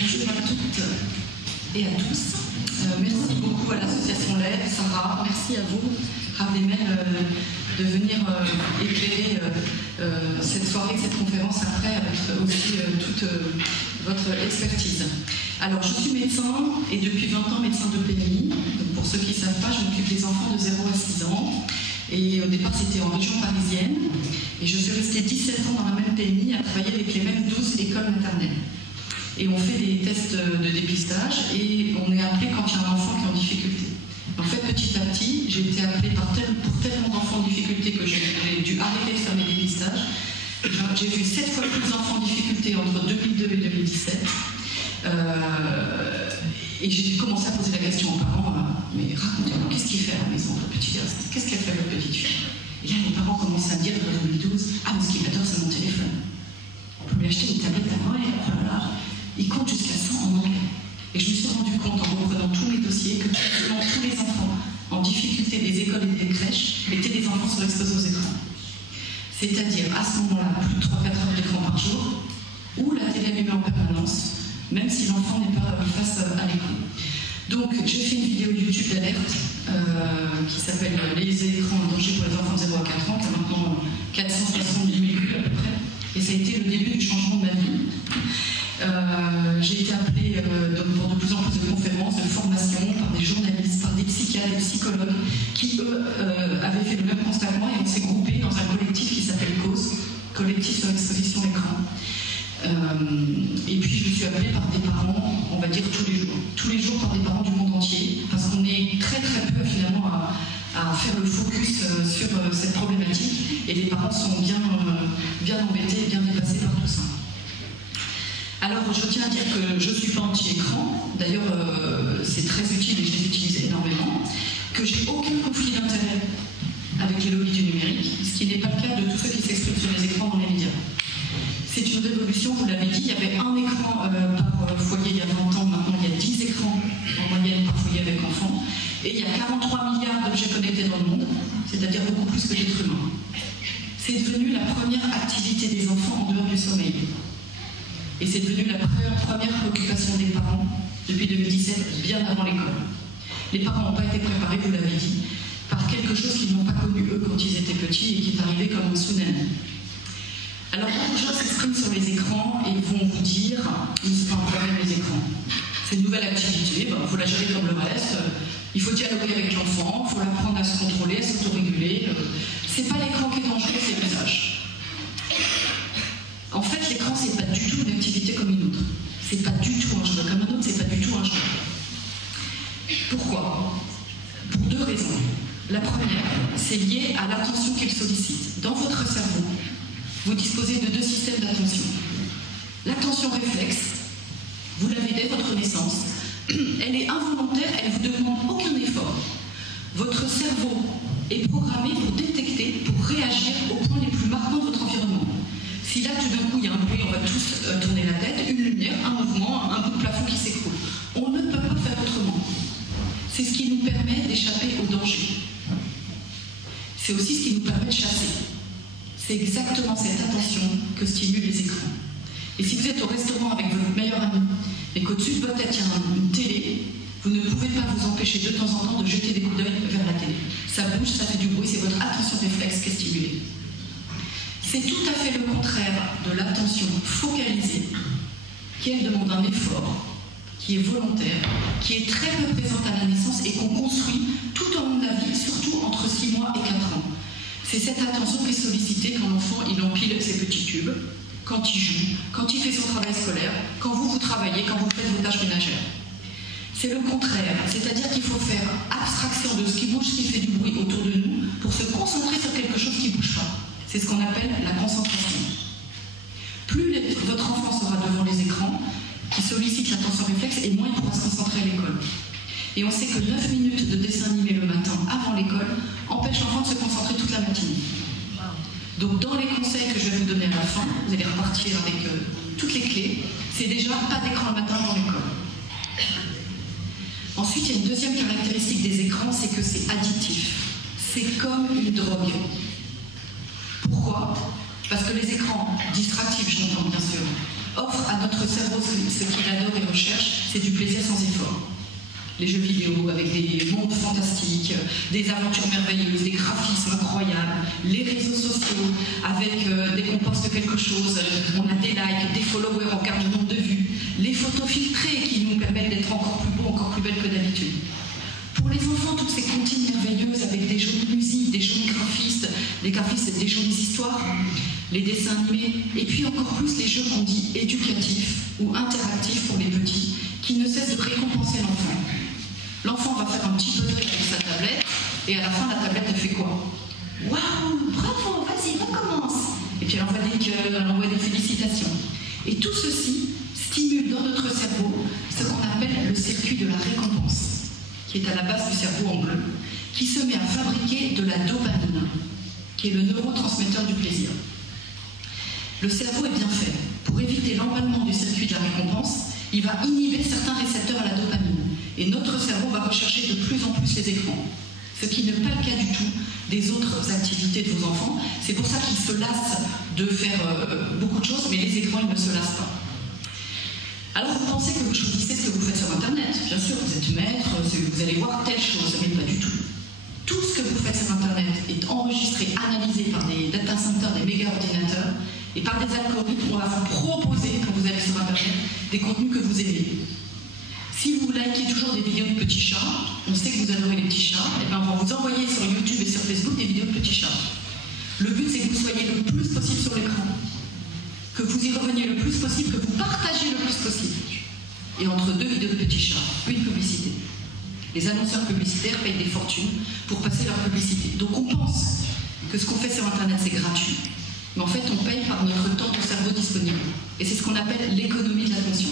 Bonjour à toutes et à tous. Merci beaucoup à l'association LED, Sarah, merci à vous, Ravdemen, de venir éclairer cette soirée, cette conférence après avec aussi toute votre expertise. Alors, je suis médecin et depuis 20 ans médecin de PMI. Donc, pour ceux qui ne savent pas, je m'occupe des enfants de 0 à 6 ans. Et au départ, c'était en région parisienne. Et je suis restée 17 ans dans la même PMI à travailler avec les mêmes 12 écoles maternelles. Et on fait des tests de dépistage et on est appelé quand il y a un enfant qui est en difficulté. En fait, petit à petit, j'ai été appelée pour tellement d'enfants en difficulté que j'ai dû arrêter de faire mes dépistages. J'ai vu 7 fois plus d'enfants en difficulté entre 2002 et 2017. Et j'ai commencé à poser la question aux parents, mais racontez-moi, qu'est-ce qu'il fait à la maison, votre petit garçon? Qu'est-ce qu'elle fait, votre petite fille? Et là, les parents commencent à dire, en 2012, ah, mais ce qu'il adore, c'est mon téléphone. On peut lui acheter une tablette à Noël, voilà. Il compte jusqu'à 100 en anglais. Et je me suis rendu compte, en reprenant tous mes dossiers, que pratiquement tous les enfants en difficulté des écoles et des crèches étaient des enfants sur exposés aux écrans. C'est-à-dire, à ce moment-là, plus de 3-4 heures d'écran par jour, ou la télé allumée en permanence, même si l'enfant n'est pas face à l'écran. Donc, j'ai fait une vidéo YouTube d'alerte qui s'appelle « Les écrans en danger pour les enfants de 0 à 4 ans », qui a maintenant 470 000 vues à peu près. Et ça a été le début du changement de ma vie. J'ai été appelée pour de plus en plus de conférences, de formations, par des journalistes, par des psychiatres, des psychologues, qui, eux, avaient fait le même constat que moi, et on s'est groupés dans un collectif qui s'appelle CAUSE, collectif sur exposition écran. Et puis je me suis appelée par des parents, on va dire tous les jours par des parents du monde entier, parce qu'on est très peu finalement à faire le focus sur cette problématique, et les parents sont bien embêtés et bien dépassés par tout ça. Alors je tiens à dire que je ne suis pas anti-écran, d'ailleurs c'est très utile et je les utilise énormément, que j'ai aucun conflit d'intérêt avec les lobbies du numérique, ce qui n'est pas le cas de tous ceux qui s'expriment sur les écrans dans les médias. C'est une révolution, vous l'avez dit, il y avait un écran par foyer il y a 20 ans, maintenant il y a 10 écrans en moyenne par foyer avec enfants, et il y a 43 milliards d'objets connectés dans le monde, c'est-à-dire beaucoup plus que d'êtres humains. C'est devenu la première activité des enfants en dehors du sommeil. Et c'est devenu la première préoccupation des parents depuis 2017, bien avant l'école. Les parents n'ont pas été préparés, vous l'avez dit, par quelque chose qu'ils n'ont pas connu eux quand ils étaient petits et qui est arrivé comme un tsunami. Alors beaucoup de gens s'expriment sur les écrans et vont vous dire « c'est pas un problème les écrans, c'est une nouvelle activité, il faut la gérer comme le reste, il faut dialoguer avec l'enfant, il faut l'apprendre à se contrôler, à s'autoréguler, c'est pas l'écran qui est dangereux, c'est l'usage. » En fait, l'écran, c'est pas du tout une activité comme une autre. C'est pas du tout un jeu comme un autre, c'est pas du tout un jeu. Pourquoi? Pour 2 raisons. La première, c'est lié à l'attention qu'il sollicite. Dans votre cerveau, vous disposez de 2 systèmes d'attention. L'attention réflexe, vous l'avez dès votre naissance, elle est involontaire, elle ne vous demande aucun effort. Votre cerveau est programmé pour détecter, pour réagir aux points les plus marquants de votre environnement. Si là, tout d'un coup, il y a un bruit, on va tous tourner la tête, une lumière, un mouvement, un bout de plafond qui s'écroule. On ne peut pas faire autrement. C'est ce qui nous permet d'échapper au danger. C'est aussi ce qui nous permet de chasser. C'est exactement cette attention que stimulent les écrans. Et si vous êtes au restaurant avec votre meilleur ami, et qu'au-dessus de votre tête, il y a une télé, vous ne pouvez pas vous empêcher de temps en temps de jeter des coups d'œil vers la télé. Ça bouge, ça fait du bruit, c'est votre attention réflexe qui est stimulée. C'est tout à fait le contraire de l'attention focalisée, qui elle demande un effort, qui est volontaire, qui est très peu présente à la naissance et qu'on construit tout au long de la vie, surtout entre 6 mois et 4 ans. C'est cette attention qui est sollicitée quand l'enfant il empile ses petits tubes, quand il joue, quand il fait son travail scolaire, quand vous travaillez, quand vous faites vos tâches ménagères. C'est le contraire, c'est-à-dire qu'il faut faire abstraction de ce qui bouge, ce qui fait du bruit autour de nous, pour se concentrer sur quelque chose qui ne bouge pas. C'est ce qu'on appelle la concentration. Plus votre enfant sera devant les écrans, qui sollicitent l'attention réflexe, et moins il pourra se concentrer à l'école. Et on sait que 9 minutes de dessin animé le matin avant l'école empêchent l'enfant de se concentrer toute la matinée. Donc dans les conseils que je vais vous donner à la fin, vous allez repartir avec toutes les clés, c'est déjà pas d'écran le matin avant l'école. Ensuite, il y a une deuxième caractéristique des écrans, c'est que c'est addictif. C'est comme une drogue. Pourquoi? Parce que les écrans distractifs, j'entends bien sûr, offrent à notre cerveau ce qu'il adore et c'est du plaisir sans effort. Les jeux vidéo avec des mondes fantastiques, des aventures merveilleuses, des graphismes incroyables, les réseaux sociaux avec dès qu'on poste quelque chose, on a des likes, des followers, on regarde le nombre de vues, les photos filtrées qui nous permettent d'être encore plus beaux, encore plus belles que d'habitude. Pour les enfants, toutes ces comptines merveilleuses avec des jolies musiques, des jolis graphistes, des graphistes et des jolies histoires, les dessins animés, et puis encore plus les jeux qu'on dit éducatifs ou interactifs pour les petits, qui ne cessent de récompenser l'enfant. L'enfant va faire un petit peu avec sa tablette, et à la fin, la tablette, elle fait quoi? Waouh, bravo, vas-y, recommence. Et puis elle envoie des cœurs, elle envoie des félicitations. Et tout ceci stimule dans notre cerveau ce qu'on appelle le circuit de la récompense, qui est à la base du cerveau en bleu, qui se met à fabriquer de la dopamine, qui est le neurotransmetteur du plaisir. Le cerveau est bien fait. Pour éviter l'emballement du circuit de la récompense, il va inhiber certains récepteurs à la dopamine. Et notre cerveau va rechercher de plus en plus les écrans. Ce qui n'est pas le cas du tout des autres activités de vos enfants. C'est pour ça qu'ils se lassent de faire beaucoup de choses, mais les écrans, ils ne se lassent pas. Alors vous pensez que vous choisissez ce que vous faites sur Internet. Bien sûr, vous êtes maître, vous allez voir telle chose, mais pas du tout. Tout ce que vous faites sur Internet est enregistré, analysé par des data centers, des méga ordinateurs, et par des algorithmes, on va vous proposer, quand vous allez sur Internet, des contenus que vous aimez. Si vous likez toujours des vidéos de petits chats, on sait que vous adorez les petits chats, et bien on va vous envoyer sur YouTube et sur Facebook des vidéos de petits chats. Le but, c'est que vous soyez le plus possible sur l'écran, que vous y reveniez le plus possible, que vous partagiez le plus possible. Et entre deux vidéos de petits chats, une publicité. Les annonceurs publicitaires payent des fortunes pour passer leur publicité. Donc on pense que ce qu'on fait sur Internet, c'est gratuit. Mais en fait, on paye par notre temps de cerveau disponible. Et c'est ce qu'on appelle l'économie de l'attention.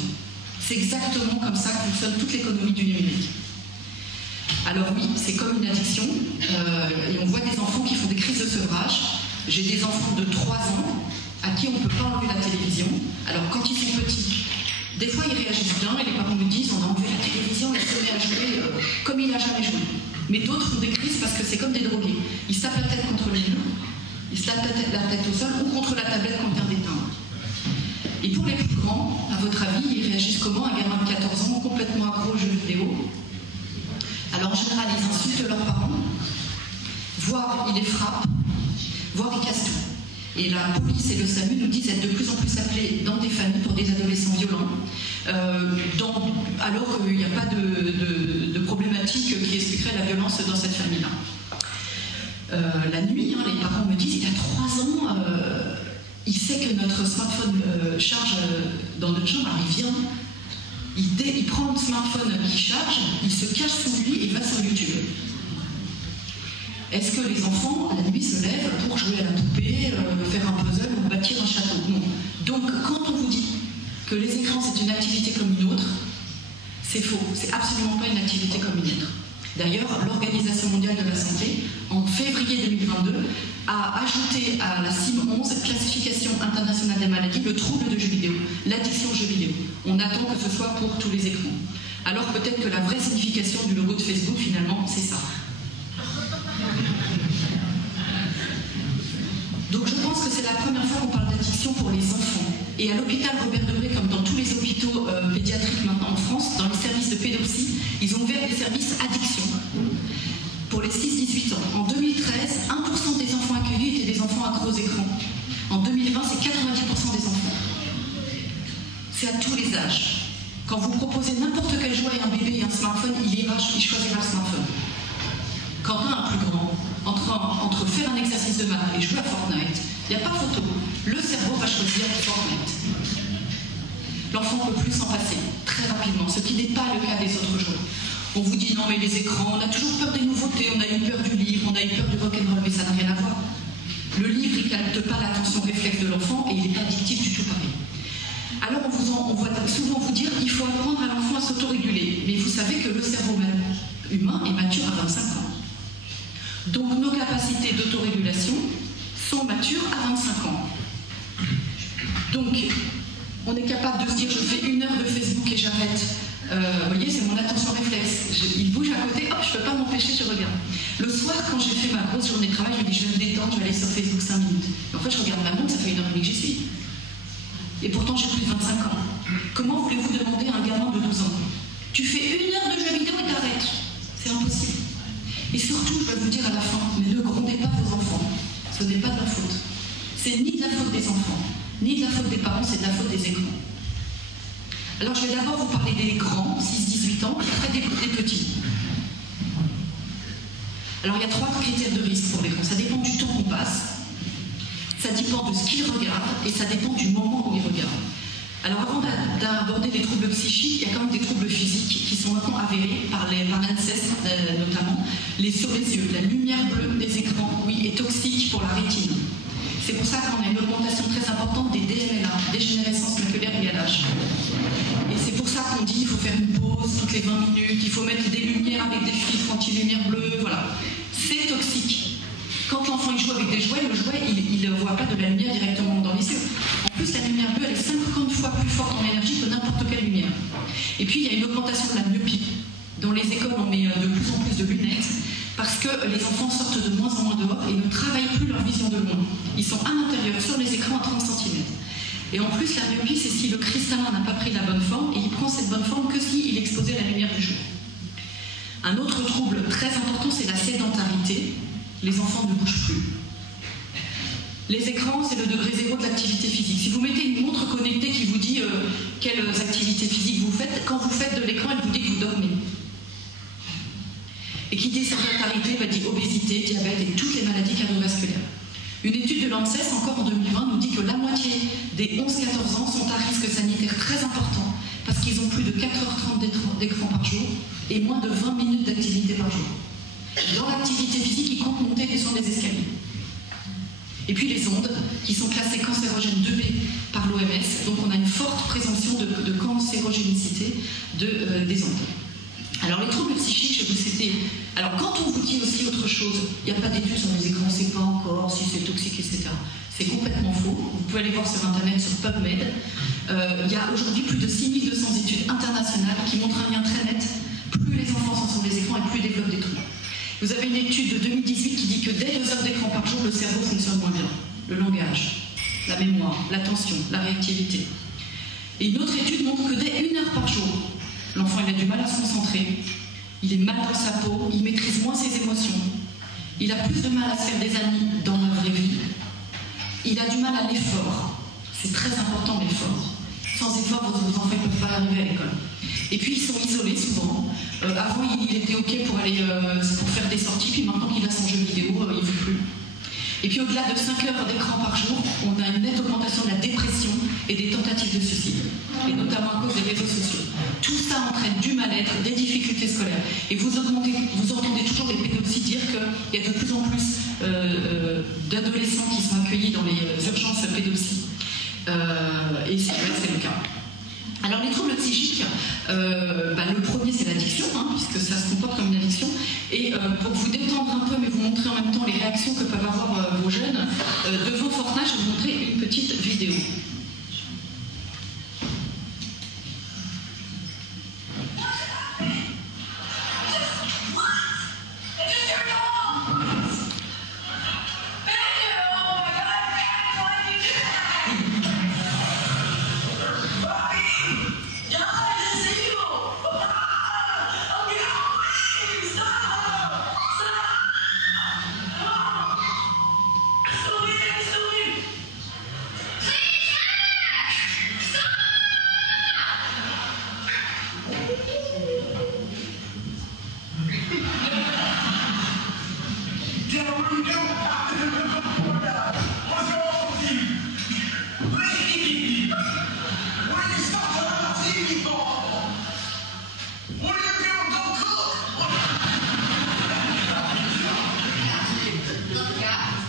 C'est exactement comme ça que fonctionne toute l'économie du numérique. Alors oui, c'est comme une addiction. Et on voit des enfants qui font des crises de sevrage. J'ai des enfants de 3 ans à qui on ne peut pas enlever la télévision. Alors quand ils sont petits, des fois ils réagissent bien et les parents me disent on a enlevé la télévision et il se met à jouer comme il n'a jamais joué. Mais d'autres font des crises parce que c'est comme des drogués. Ils se tapent la tête contre les murs, ils se tapent la tête au sol ou contre la tablette qu'on vient d'éteindre. Et pour les plus grands, à votre avis, ils réagissent comment? Un gamin de 14 ans complètement accro aux jeux vidéo. Alors en général, ils insultent leurs parents, voire ils les frappent, voire ils cassent tout. Et la police et le SAMU nous disent être de plus en plus appelés dans des familles pour des adolescents violents, alors qu'il n'y a pas de problématique qui expliquerait la violence dans cette famille-là. La nuit, les parents me disent, il y a 3 ans, il sait que notre smartphone charge dans notre chambre, alors il vient, il prend le smartphone qui charge, il se cache sous le lit et va sur YouTube. Est-ce que les enfants, la nuit, se lèvent pour jouer à la poupée, faire un puzzle ou bâtir un château? Non. Donc, quand on vous dit que les écrans, c'est une activité comme une autre, c'est faux. C'est absolument pas une activité comme une autre. D'ailleurs, l'Organisation mondiale de la santé, en février 2022, a ajouté à la CIM 11, classification internationale des maladies, le trouble de jeux vidéo, l'addiction aux jeux vidéo. On attend que ce soit pour tous les écrans. Alors peut-être que la vraie signification du logo de Facebook, finalement, c'est ça. Donc je pense que c'est la première fois qu'on parle d'addiction pour les enfants. Et à l'hôpital Robert Debré, comme dans tous les hôpitaux pédiatriques maintenant en France, dans les services de pédopsie, ils ont ouvert des services addiction pour les 6-18 ans. En 2013, 1% des enfants accueillis étaient des enfants accros aux écrans. En 2020, c'est 90% des enfants. C'est à tous les âges. Quand vous proposez n'importe quel jouet à un bébé et un smartphone, il choisira le smartphone. Quand un plus grand, entre faire un exercice de maths et jouer à Fortnite, il n'y a pas photo. Le cerveau va choisir Fortnite. L'enfant ne peut plus s'en passer très rapidement, ce qui n'est pas le cas des autres joueurs. On vous dit non mais les écrans, on a toujours peur des nouveautés, on a eu peur du livre, on a eu peur du rock'n'roll, mais ça n'a rien à voir. Le livre, il ne capte pas l'attention réflexe de l'enfant et il n'est pas addictif du tout pareil. Alors on voit souvent vous dire il faut apprendre à l'enfant à s'autoréguler. Mais vous savez que le cerveau humain est mature à 25 ans. Donc nos capacités d'autorégulation sont matures à 25 ans. Donc on est capable de se dire je fais 1 heure de Facebook et j'arrête. Vous voyez, c'est mon attention réflexe. Il bouge à côté, hop, je ne peux pas m'empêcher, je regarde. Le soir, quand j'ai fait ma grosse journée de travail, je me dis je vais me détendre, je vais aller sur Facebook 5 minutes. Et en fait, je regarde ma montre, ça fait 1 heure et demie que j'y suis. Et pourtant, j'ai plus de 25 ans. Comment voulez-vous demander à un gamin de 12 ans surtout, je vais vous dire à la fin, mais ne grondez pas vos enfants. Ce n'est pas de leur faute. C'est ni de la faute des enfants, ni de la faute des parents, c'est de la faute des écrans. Alors je vais d'abord vous parler des grands, 6-18 ans, et après des petits. Alors il y a 3 critères de risque pour l'écran. Ça dépend du temps qu'on passe, ça dépend de ce qu'ils regardent, et ça dépend du moment où ils regardent. Alors avant d'aborder les troubles psychiques, il y a quand même des troubles physiques qui sont maintenant avérés par l'ANSES notamment. Sur les yeux, la lumière bleue des écrans, oui, est toxique pour la rétine. C'est pour ça qu'on a une augmentation très importante des DMLA, dégénérescence maculaire liée à l'âge. Et c'est pour ça qu'on dit qu'il faut faire une pause toutes les 20 minutes, il faut mettre des lumières avec des filtres anti-lumière bleue, voilà. C'est toxique. Quand l'enfant il joue avec des jouets, le jouet il ne voit pas de la lumière directement dans les yeux. En plus, la lumière bleue elle est 50 fois plus forte en énergie que n'importe quelle lumière. Et puis il y a une augmentation de la myopie. Dans les écoles, on met de plus en plus de lunettes parce que les enfants sortent de moins en moins dehors et ne travaillent plus leur vision de loin. Ils sont à l'intérieur, sur les écrans à 30 cm. Et en plus, la myopie, c'est si le cristallin n'a pas pris la bonne forme et il prend cette bonne forme que s'il est exposé à la lumière du jour. Un autre trouble très important, c'est la sédentarité. Les enfants ne bougent plus. Les écrans, c'est le degré zéro de l'activité physique. Si vous mettez une montre connectée qui vous dit quelles activités physiques vous faites, quand vous faites de l'écran, elle vous dit que vous dormez. Et qui dit sédentarité, va dire obésité, diabète et toutes les maladies cardiovasculaires. Une étude de l'ANSES, encore en 2020, nous dit que la moitié des 11-14 ans sont à risque sanitaire très important parce qu'ils ont plus de 4h30 d'écran par jour et moins de 20 minutes d'activité par jour. Dans l'activité physique, ils comptent monter et descendre les escaliers. Et puis les ondes, qui sont classées cancérogènes 2B par l'OMS, donc on a une forte présomption de cancérogénicité des ondes. Alors les troubles psychiques, je vais vous citer. Alors quand on vous dit aussi autre chose, il n'y a pas d'études sur les écrans, on ne sait pas encore si c'est toxique, etc. C'est complètement faux. Vous pouvez aller voir sur Internet, sur PubMed. Il y a aujourd'hui plus de 6200 études internationales qui montrent un lien très net. Plus les enfants sont sur les écrans et plus ils développent des troubles. Vous avez une étude de 2018 qui dit que dès 2 heures d'écran par jour, le cerveau fonctionne moins bien. Le langage, la mémoire, l'attention, la réactivité. Et une autre étude montre que dès 1 heure par jour, l'enfant il a du mal à se concentrer, il est mal dans sa peau, il maîtrise moins ses émotions, il a plus de mal à se faire des amis dans la vraie vie, il a du mal à l'effort. C'est très important l'effort. Sans effort, vos enfants ne peuvent pas arriver à l'école. Et puis ils sont isolés souvent. Avant, il était OK pour aller pour faire des sorties, puis maintenant qu'il a son jeu vidéo, il ne veut plus. Et puis au-delà de 5 heures d'écran par jour, on a une nette augmentation de la dépression et des tentatives de suicide, et notamment à cause des réseaux sociaux. Tout ça entraîne du mal-être, des difficultés scolaires. Et vous entendez toujours les pédopsies dire qu'il y a de plus en plus d'adolescents qui sont accueillis dans les urgences pédopsies. Et c'est vrai, c'est le cas. Alors les troubles psychiques, le premier c'est l'addiction, puisque ça se comporte comme une addiction. Et pour vous détendre un peu, mais vous montrer en même temps les réactions que peuvent avoir vos jeunes, devant Fortnite, je vais vous montrer une petite vidéo.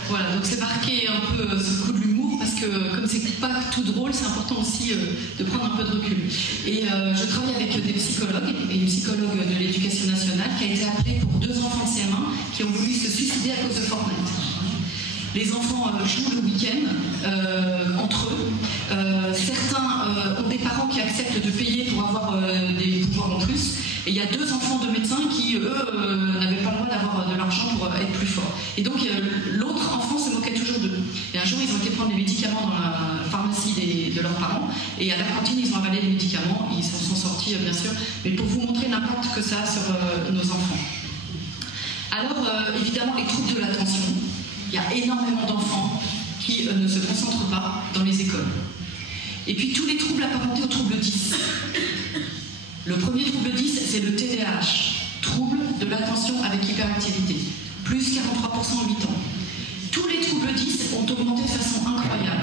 Voilà, donc c'est marqué un peu ce coup de l'humour parce que comme c'est pas tout drôle, c'est important aussi de prendre un peu de recul. Et je travaille avec des psychologues et une psychologue de l'éducation nationale qui a été appelée pour 2 enfants de CM1 qui ont voulu se suicider à cause de Fortnite. Les enfants jouent le week-end entre eux. Certains ont des parents qui acceptent de payer pour avoir des pouvoirs en plus. Et il y a 2 enfants de médecins qui, eux, n'avaient pas le droit d'avoir de l'argent pour être plus forts. Et donc, l'autre enfant se moquait toujours d'eux. Et un jour, ils ont été prendre les médicaments dans la pharmacie de leurs parents. Et à la cantine, ils ont avalé les médicaments. Ils s'en sont sortis, bien sûr. Mais pour vous montrer l'impact que ça a sur nos enfants. Alors, évidemment, les troubles de l'attention. Il y a énormément d'enfants qui ne se concentrent pas dans les écoles. Et puis, tous les troubles apparentés au trouble 10. Le premier trouble 10, c'est le TDAH, trouble de l'attention avec hyperactivité, plus 43% en 8 ans. Tous les troubles 10 ont augmenté de façon incroyable.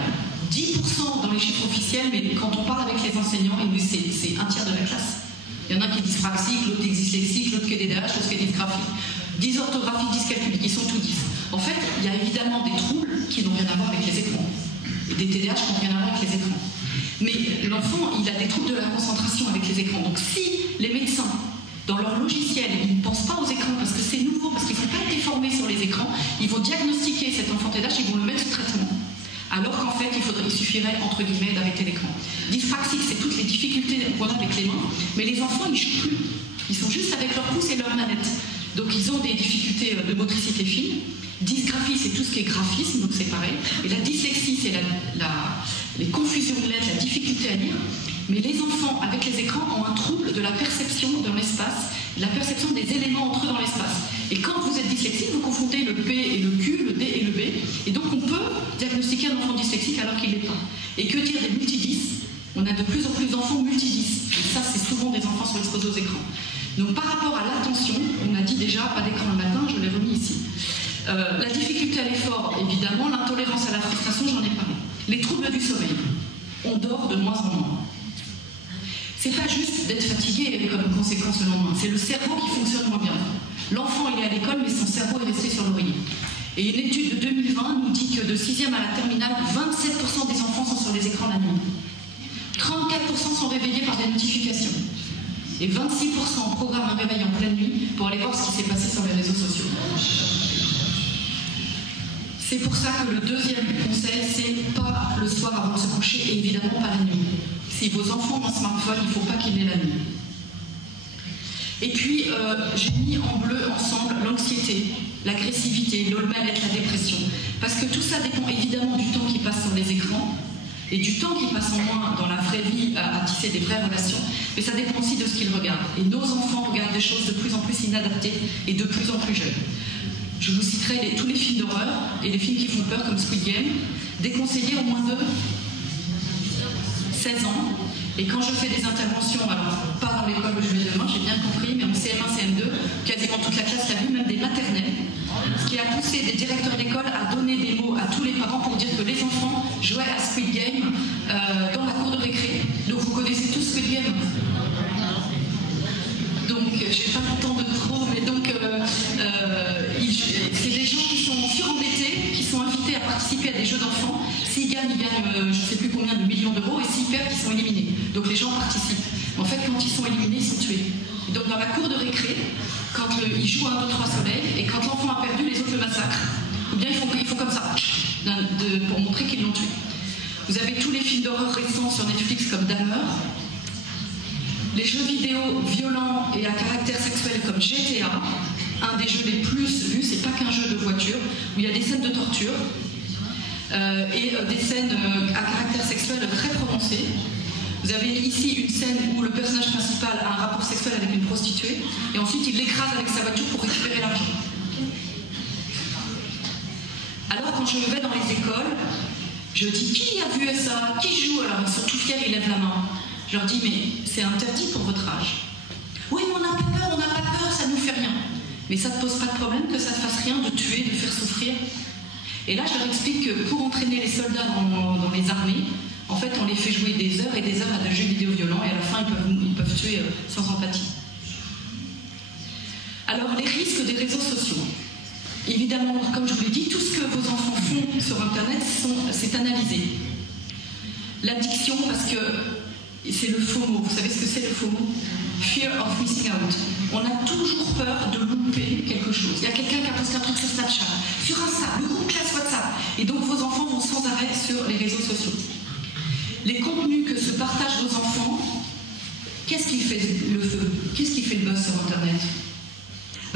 10% dans les chiffres officiels, mais quand on parle avec les enseignants, c'est un tiers de la classe. Il y en a qui est dyspraxique, l'autre qui est dyslexique, l'autre qui est TDAH, l'autre qui est dysgraphique, dysorthographique, dyscalculique, ils sont tous 10. En fait, il y a évidemment des troubles qui n'ont rien à voir avec les écrans, et des TDAH qui n'ont rien à voir avec les écrans. Mais l'enfant, il a des troubles de la concentration avec les écrans. Donc si les médecins, dans leur logiciel, ils ne pensent pas aux écrans parce que c'est nouveau, parce qu'ils ne sont pas été formés sur les écrans, ils vont diagnostiquer cet enfant TDAH, ils vont le mettre sous traitement. Alors qu'en fait, il suffirait, entre guillemets, d'arrêter l'écran. Dyspraxique, c'est toutes les difficultés qu'on a avec les mains, mais les enfants, ils ne jouent plus. Ils sont juste avec leur pouce et leur manette. Donc ils ont des difficultés de motricité fine. Dysgraphie, c'est tout ce qui est graphisme, donc c'est pareil. Et la dyslexie, c'est les confusions de lettres, la difficulté à lire. Mais les enfants, avec les écrans, ont un trouble de la perception dans l'espace, de la perception des éléments entre eux dans l'espace. Et quand vous êtes dyslexique, vous confondez le P et le Q, le D et le B. Et donc on peut diagnostiquer un enfant dyslexique alors qu'il ne l'est pas. Et que dire des multidys? On a de plus en plus d'enfants multidys. Et ça, c'est souvent des enfants sont exposés aux écrans. Donc par rapport à l'attention, on a dit déjà, pas d'écran le matin, je l'ai remis ici. La difficulté à l'effort, évidemment, l'intolérance à la frustration, j'en ai parlé. Les troubles du sommeil, on dort de moins en moins. C'est pas juste d'être fatigué comme conséquence le lendemain, c'est le cerveau qui fonctionne moins bien. L'enfant, il est à l'école, mais son cerveau est resté sur l'oreiller. Et une étude de 2020 nous dit que de 6e à la terminale, 27% des enfants sont sur les écrans la nuit. 34% sont réveillés par des notifications. Et 26% programment un réveil en pleine nuit pour aller voir ce qui s'est passé sur les réseaux sociaux. C'est pour ça que le deuxième conseil, c'est pas le soir avant de se coucher et évidemment pas la nuit. Si vos enfants ont un smartphone, il ne faut pas qu'ils l'aient la nuit. Et puis, j'ai mis en bleu ensemble l'anxiété, l'agressivité, le mal-être, la dépression. Parce que tout ça dépend évidemment du temps qu'ils passent sur les écrans et du temps qu'ils passent en moins dans la vraie vie à tisser des vraies relations. Mais ça dépend aussi de ce qu'ils regardent. Et nos enfants regardent des choses de plus en plus inadaptées et de plus en plus jeunes. Je vous citerai tous les films d'horreur et les films qui font peur comme Squid Game, déconseillés au moins de 16 ans. Et quand je fais des interventions, alors pas dans l'école où je vais demain, j'ai bien compris, mais en CM1, CM2, quasiment toute la classe l'a vu, même des maternelles, ce qui a poussé des directeurs d'école à donner des mots à tous les parents pour dire que les enfants jouaient à Squid Game dans la cour de récré. Donc vous connaissez tous Squid Game. Donc j'ai pas le temps de trop, mais donc c'est des gens qui sont surendettés, qui sont invités à participer à des jeux d'enfants. S'ils gagnent, ils gagnent je ne sais plus combien de millions d'euros, et s'ils perdent, ils sont éliminés. Donc les gens participent. En fait, quand ils sont éliminés, ils sont tués. Et donc dans la cour de récré, quand ils jouent 1, 2, 3 soleil, et quand l'enfant a perdu, les autres le massacrent. Ou bien ils font comme ça, pour montrer qu'ils l'ont tué. Vous avez tous les films d'horreur récents sur Netflix comme Dahmer. Les jeux vidéo violents et à caractère sexuel comme GTA, un des jeux les plus vus, c'est pas qu'un jeu de voiture, où il y a des scènes de torture et des scènes à caractère sexuel très prononcées. Vous avez ici une scène où le personnage principal a un rapport sexuel avec une prostituée, et ensuite il l'écrase avec sa voiture pour récupérer l'argent. Alors quand je vais dans les écoles, je dis qui a vu ça, qui joue, alors ils sont tout fiers, ils lèvent la main. Je leur dis, mais c'est interdit pour votre âge. Oui, mais on n'a pas peur, ça ne nous fait rien. Mais ça ne te pose pas de problème que ça ne fasse rien de tuer, de faire souffrir. Et là, je leur explique que pour entraîner les soldats dans les armées, en fait, on les fait jouer des heures et des heures à des jeux vidéo violents, et à la fin, ils peuvent tuer sans empathie. Alors, les risques des réseaux sociaux. Évidemment, comme je vous l'ai dit, tout ce que vos enfants font sur Internet, c'est analysé. L'addiction, parce que c'est le FOMO. Vous savez ce que c'est le FOMO? Fear of missing out. On a toujours peur de louper quelque chose. Il y a quelqu'un qui a posté un truc sur Snapchat, sur Insta, le groupe classe WhatsApp. Et donc vos enfants vont sans arrêt sur les réseaux sociaux. Les contenus que se partagent vos enfants, qu'est-ce qui fait le feu? Qu'est-ce qui fait le buzz sur Internet?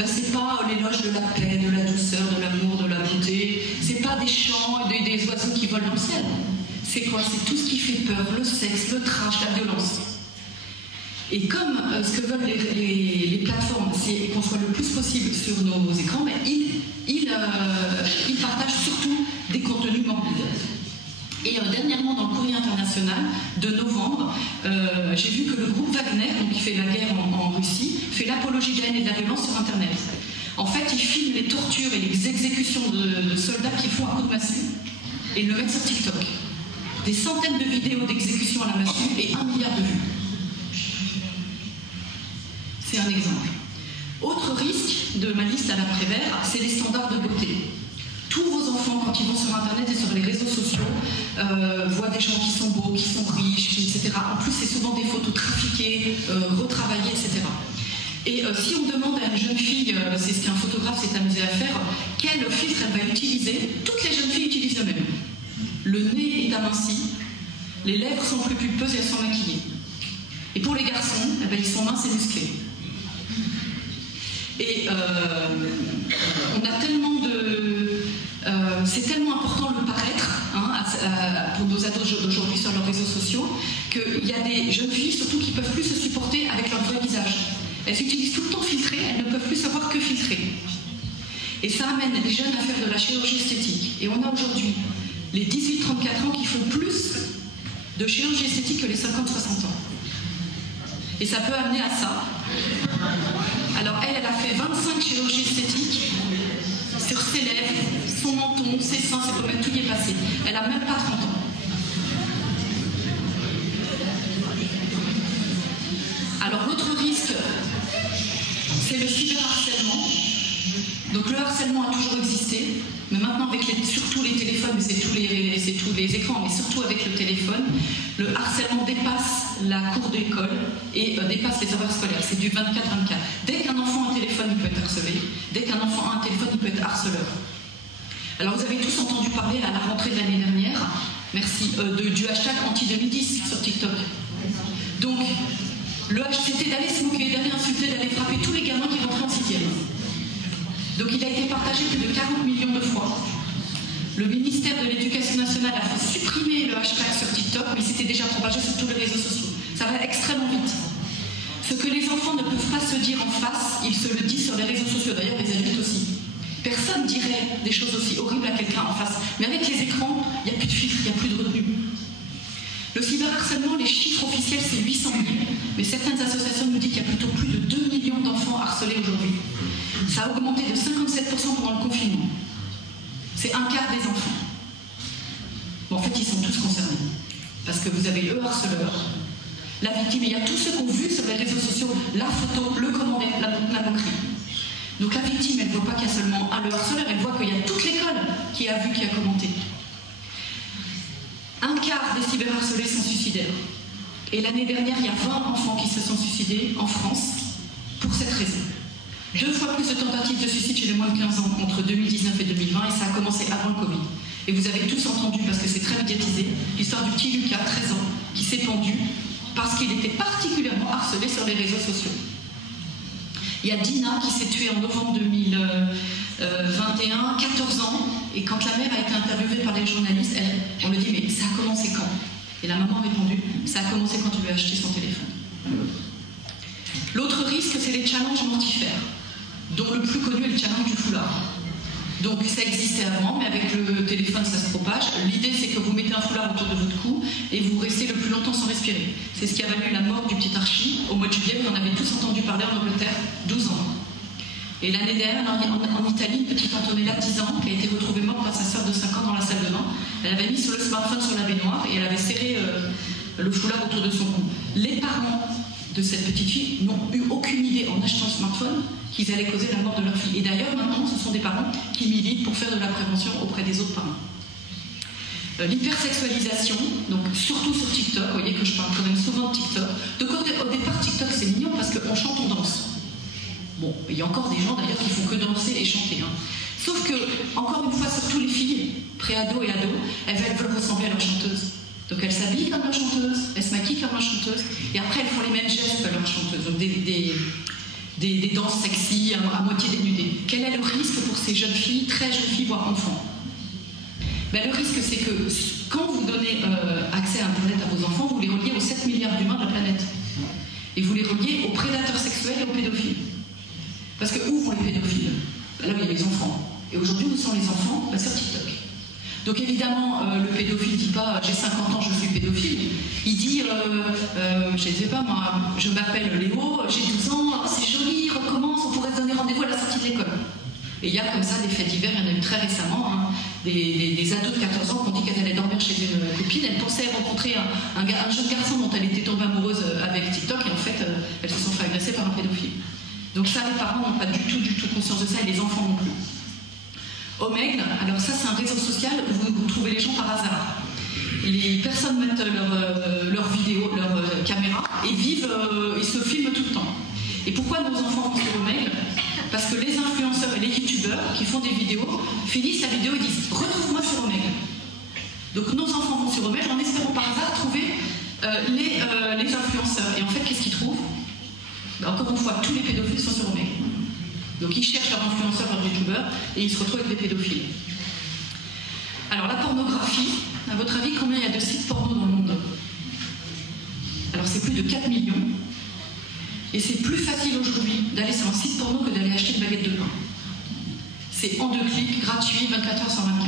C'est pas l'éloge de la paix, de la douceur, de l'amour, de la beauté. C'est pas des chants et des oiseaux qui volent dans le ciel. C'est quoi? C'est tout ce qui fait peur, le sexe, le trash, la violence. Et comme ce que veulent les plateformes, c'est qu'on soit le plus possible sur nos écrans, mais ils partagent surtout des contenus morbides. Et dernièrement, dans le Courrier international de novembre, j'ai vu que le groupe Wagner, donc qui fait la guerre en Russie, fait l'apologie de la haine et de la violence sur Internet. En fait, ils filment les tortures et les exécutions de soldats qui font à coups de massue et le mettent sur TikTok. Des centaines de vidéos d'exécution à la massue et 1 milliard de vues. C'est un exemple. Autre risque de ma liste à l'après-vert, c'est les standards de beauté. Tous vos enfants, quand ils vont sur Internet et sur les réseaux sociaux, voient des gens qui sont beaux, qui sont riches, etc. En plus, c'est souvent des photos trafiquées, retravaillées, etc. Et si on demande à une jeune fille, c'est ce qu'un photographe s'est amusé à faire, quel filtre elle va utiliser, toutes les jeunes filles utilisent le même. Le nez est aminci, les lèvres sont plus pulpeuses et elles sont maquillées. Et pour les garçons, eh ben, ils sont minces et musclés. Et on a tellement de... c'est tellement important le paraître pour nos ados d'aujourd'hui sur leurs réseaux sociaux qu'il y a des jeunes filles surtout qui ne peuvent plus se supporter avec leur vrai visage. Elles utilisent tout le temps filtré, elles ne peuvent plus savoir que filtrer. Et ça amène les jeunes à faire de la chirurgie esthétique. Et on a aujourd'hui les 18-34 ans qui font plus de chirurgie esthétique que les 50-60 ans. Et ça peut amener à ça. Alors elle a fait 25 chirurgies esthétiques sur ses lèvres, son menton, ses seins, ses pommettes, tout y est passé. Elle n'a même pas 30 ans. Alors l'autre risque, c'est le cyberharcèlement. Donc le harcèlement a toujours existé, mais maintenant avec surtout les téléphones, mais c'est tous les écrans, mais surtout avec le téléphone, le harcèlement dépasse la cour d'école et dépasse les horaires scolaires. C'est du 24-24. Dès qu'un enfant a un téléphone, il peut être harcelé. Dès qu'un enfant a un téléphone, il peut être harceleur. Alors vous avez tous entendu parler à la rentrée de l'année dernière, merci, du hashtag anti-2010 sur TikTok. Donc, le hashtag, c'était d'aller se moquer, d'aller insulter, d'aller frapper tous les gamins qui rentraient en 6e. Donc il a été partagé plus de 40 millions de fois. Le ministère de l'Éducation nationale a fait supprimer le hashtag sur TikTok, mais c'était déjà propagé sur tous les réseaux sociaux. Ça va extrêmement vite. Ce que les enfants ne peuvent pas se dire en face, ils se le disent sur les réseaux sociaux, d'ailleurs les adultes aussi. Personne dirait des choses aussi horribles à quelqu'un en face. Mais avec les écrans, il n'y a plus de filtre, il n'y a plus de retenue. Le cyberharcèlement, les chiffres officiels, c'est 800 000, mais certaines associations nous disent qu'il y a plutôt plus de 2 millions d'enfants harcelés aujourd'hui. Ça a augmenté de 57% pendant le confinement. C'est un quart des enfants. Bon, en fait, ils sont tous concernés. Parce que vous avez le harceleur, la victime, et il y a tous ceux qu'on vu sur les réseaux sociaux, la photo, le commentaire, la moquerie. Donc la victime, elle ne voit pas qu'il y a seulement le harceleur, elle voit qu'il y a toute l'école qui a vu, qui a commenté. Un quart des cyberharcelés sont suicidaires. Et l'année dernière, il y a 20 enfants qui se sont suicidés en France pour cette raison. 2 fois plus de tentatives de suicide chez les moins de 15 ans entre 2019 et 2020, et ça a commencé avant le Covid. Et vous avez tous entendu, parce que c'est très médiatisé, l'histoire du petit Lucas, 13 ans, qui s'est pendu parce qu'il était particulièrement harcelé sur les réseaux sociaux. Il y a Dina qui s'est tuée en novembre 2021, 14 ans, et quand la mère a été interviewée par les journalistes, on lui dit « mais ça a commencé quand ?» Et la maman a répondu « ça a commencé quand tu lui as acheté son téléphone ». L'autre risque, c'est les challenges mortifères, dont le plus connu est le challenge du foulard. Donc ça existait avant, mais avec le téléphone, ça se propage. L'idée, c'est que vous mettez un foulard autour de votre cou et vous restez le plus longtemps sans respirer. C'est ce qui a valu la mort du petit Archie au mois de juillet. Vous en avez tous entendu parler en Angleterre, 12 ans. Et l'année dernière, en Italie, une petite Antonella, 10 ans, qui a été retrouvée morte par sa sœur de 5 ans dans la salle de bain. Elle avait mis sur le smartphone sur la baignoire et elle avait serré le foulard autour de son cou. Les parents de cette petite fille n'ont eu aucune idée en achetant le smartphone qu'ils allaient causer la mort de leur fille. Et d'ailleurs, maintenant, ce sont des parents qui militent pour faire de la prévention auprès des autres parents. L'hypersexualisation, donc surtout sur TikTok, vous voyez que je parle quand même souvent de TikTok. Donc au départ, TikTok, c'est mignon parce qu'on chante, on danse. Bon, il y a encore des gens d'ailleurs qui font que danser et chanter. Hein. Sauf que, encore une fois, surtout les filles, pré-ados et ados, elles veulent ressembler à leur chanteuse. Donc elles s'habillent comme leur chanteuse, elles se maquillent comme leur chanteuse, et après elles font les mêmes gestes que leur chanteuse. Donc des danses sexy, à moitié dénudées. Quel est le risque pour ces jeunes filles, très jeunes filles, voire enfants? Ben, le risque, c'est que quand vous donnez accès à Internet à vos enfants, vous les reliez aux 7 milliards d'humains de la planète. et vous les reliez aux prédateurs sexuels et aux pédophiles. Parce que où vont les pédophiles? Là où il y a les enfants. Et aujourd'hui, où sont les enfants? Sur TikTok. Donc évidemment, le pédophile ne dit pas « j'ai 50 ans, je suis pédophile ». Il dit je ne sais pas moi, je m'appelle Léo, j'ai 12 ans, c'est joli, recommence, on pourrait se donner rendez-vous à la sortie de l'école. Et il y a comme ça des faits divers, il y en a eu très récemment, hein, des ados de 14 ans qui ont dit qu'elle allait dormir chez une copine, elle pensait rencontrer un jeune garçon dont elle était tombée amoureuse avec TikTok, et en fait, elles se sont fait agresser par un pédophile. Donc ça, les parents n'ont pas du tout conscience de ça, et les enfants non plus. Omegle, alors ça c'est un réseau social où vous trouvez les gens par hasard. Les personnes mettent leur vidéo, leur caméra et ils se filment tout le temps. Et pourquoi nos enfants vont sur Omegle? Parce que les influenceurs et les youtubeurs qui font des vidéos finissent la vidéo et disent « retrouve-moi sur Omegle ». Donc nos enfants vont sur Omegle en espérant par hasard trouver les influenceurs. Et en fait, qu'est-ce qu'ils trouvent? Encore une fois, tous les pédophiles sont sur Omegle. Donc ils cherchent leurs influenceurs, leurs youtubeurs, et ils se retrouvent avec des pédophiles. Alors la pornographie, à votre avis, combien il y a de sites porno dans le monde? Alors c'est plus de 4 millions. Et c'est plus facile aujourd'hui d'aller sur un site porno que d'aller acheter une baguette de pain. C'est en 2 clics, gratuit, 24 heures sur 24.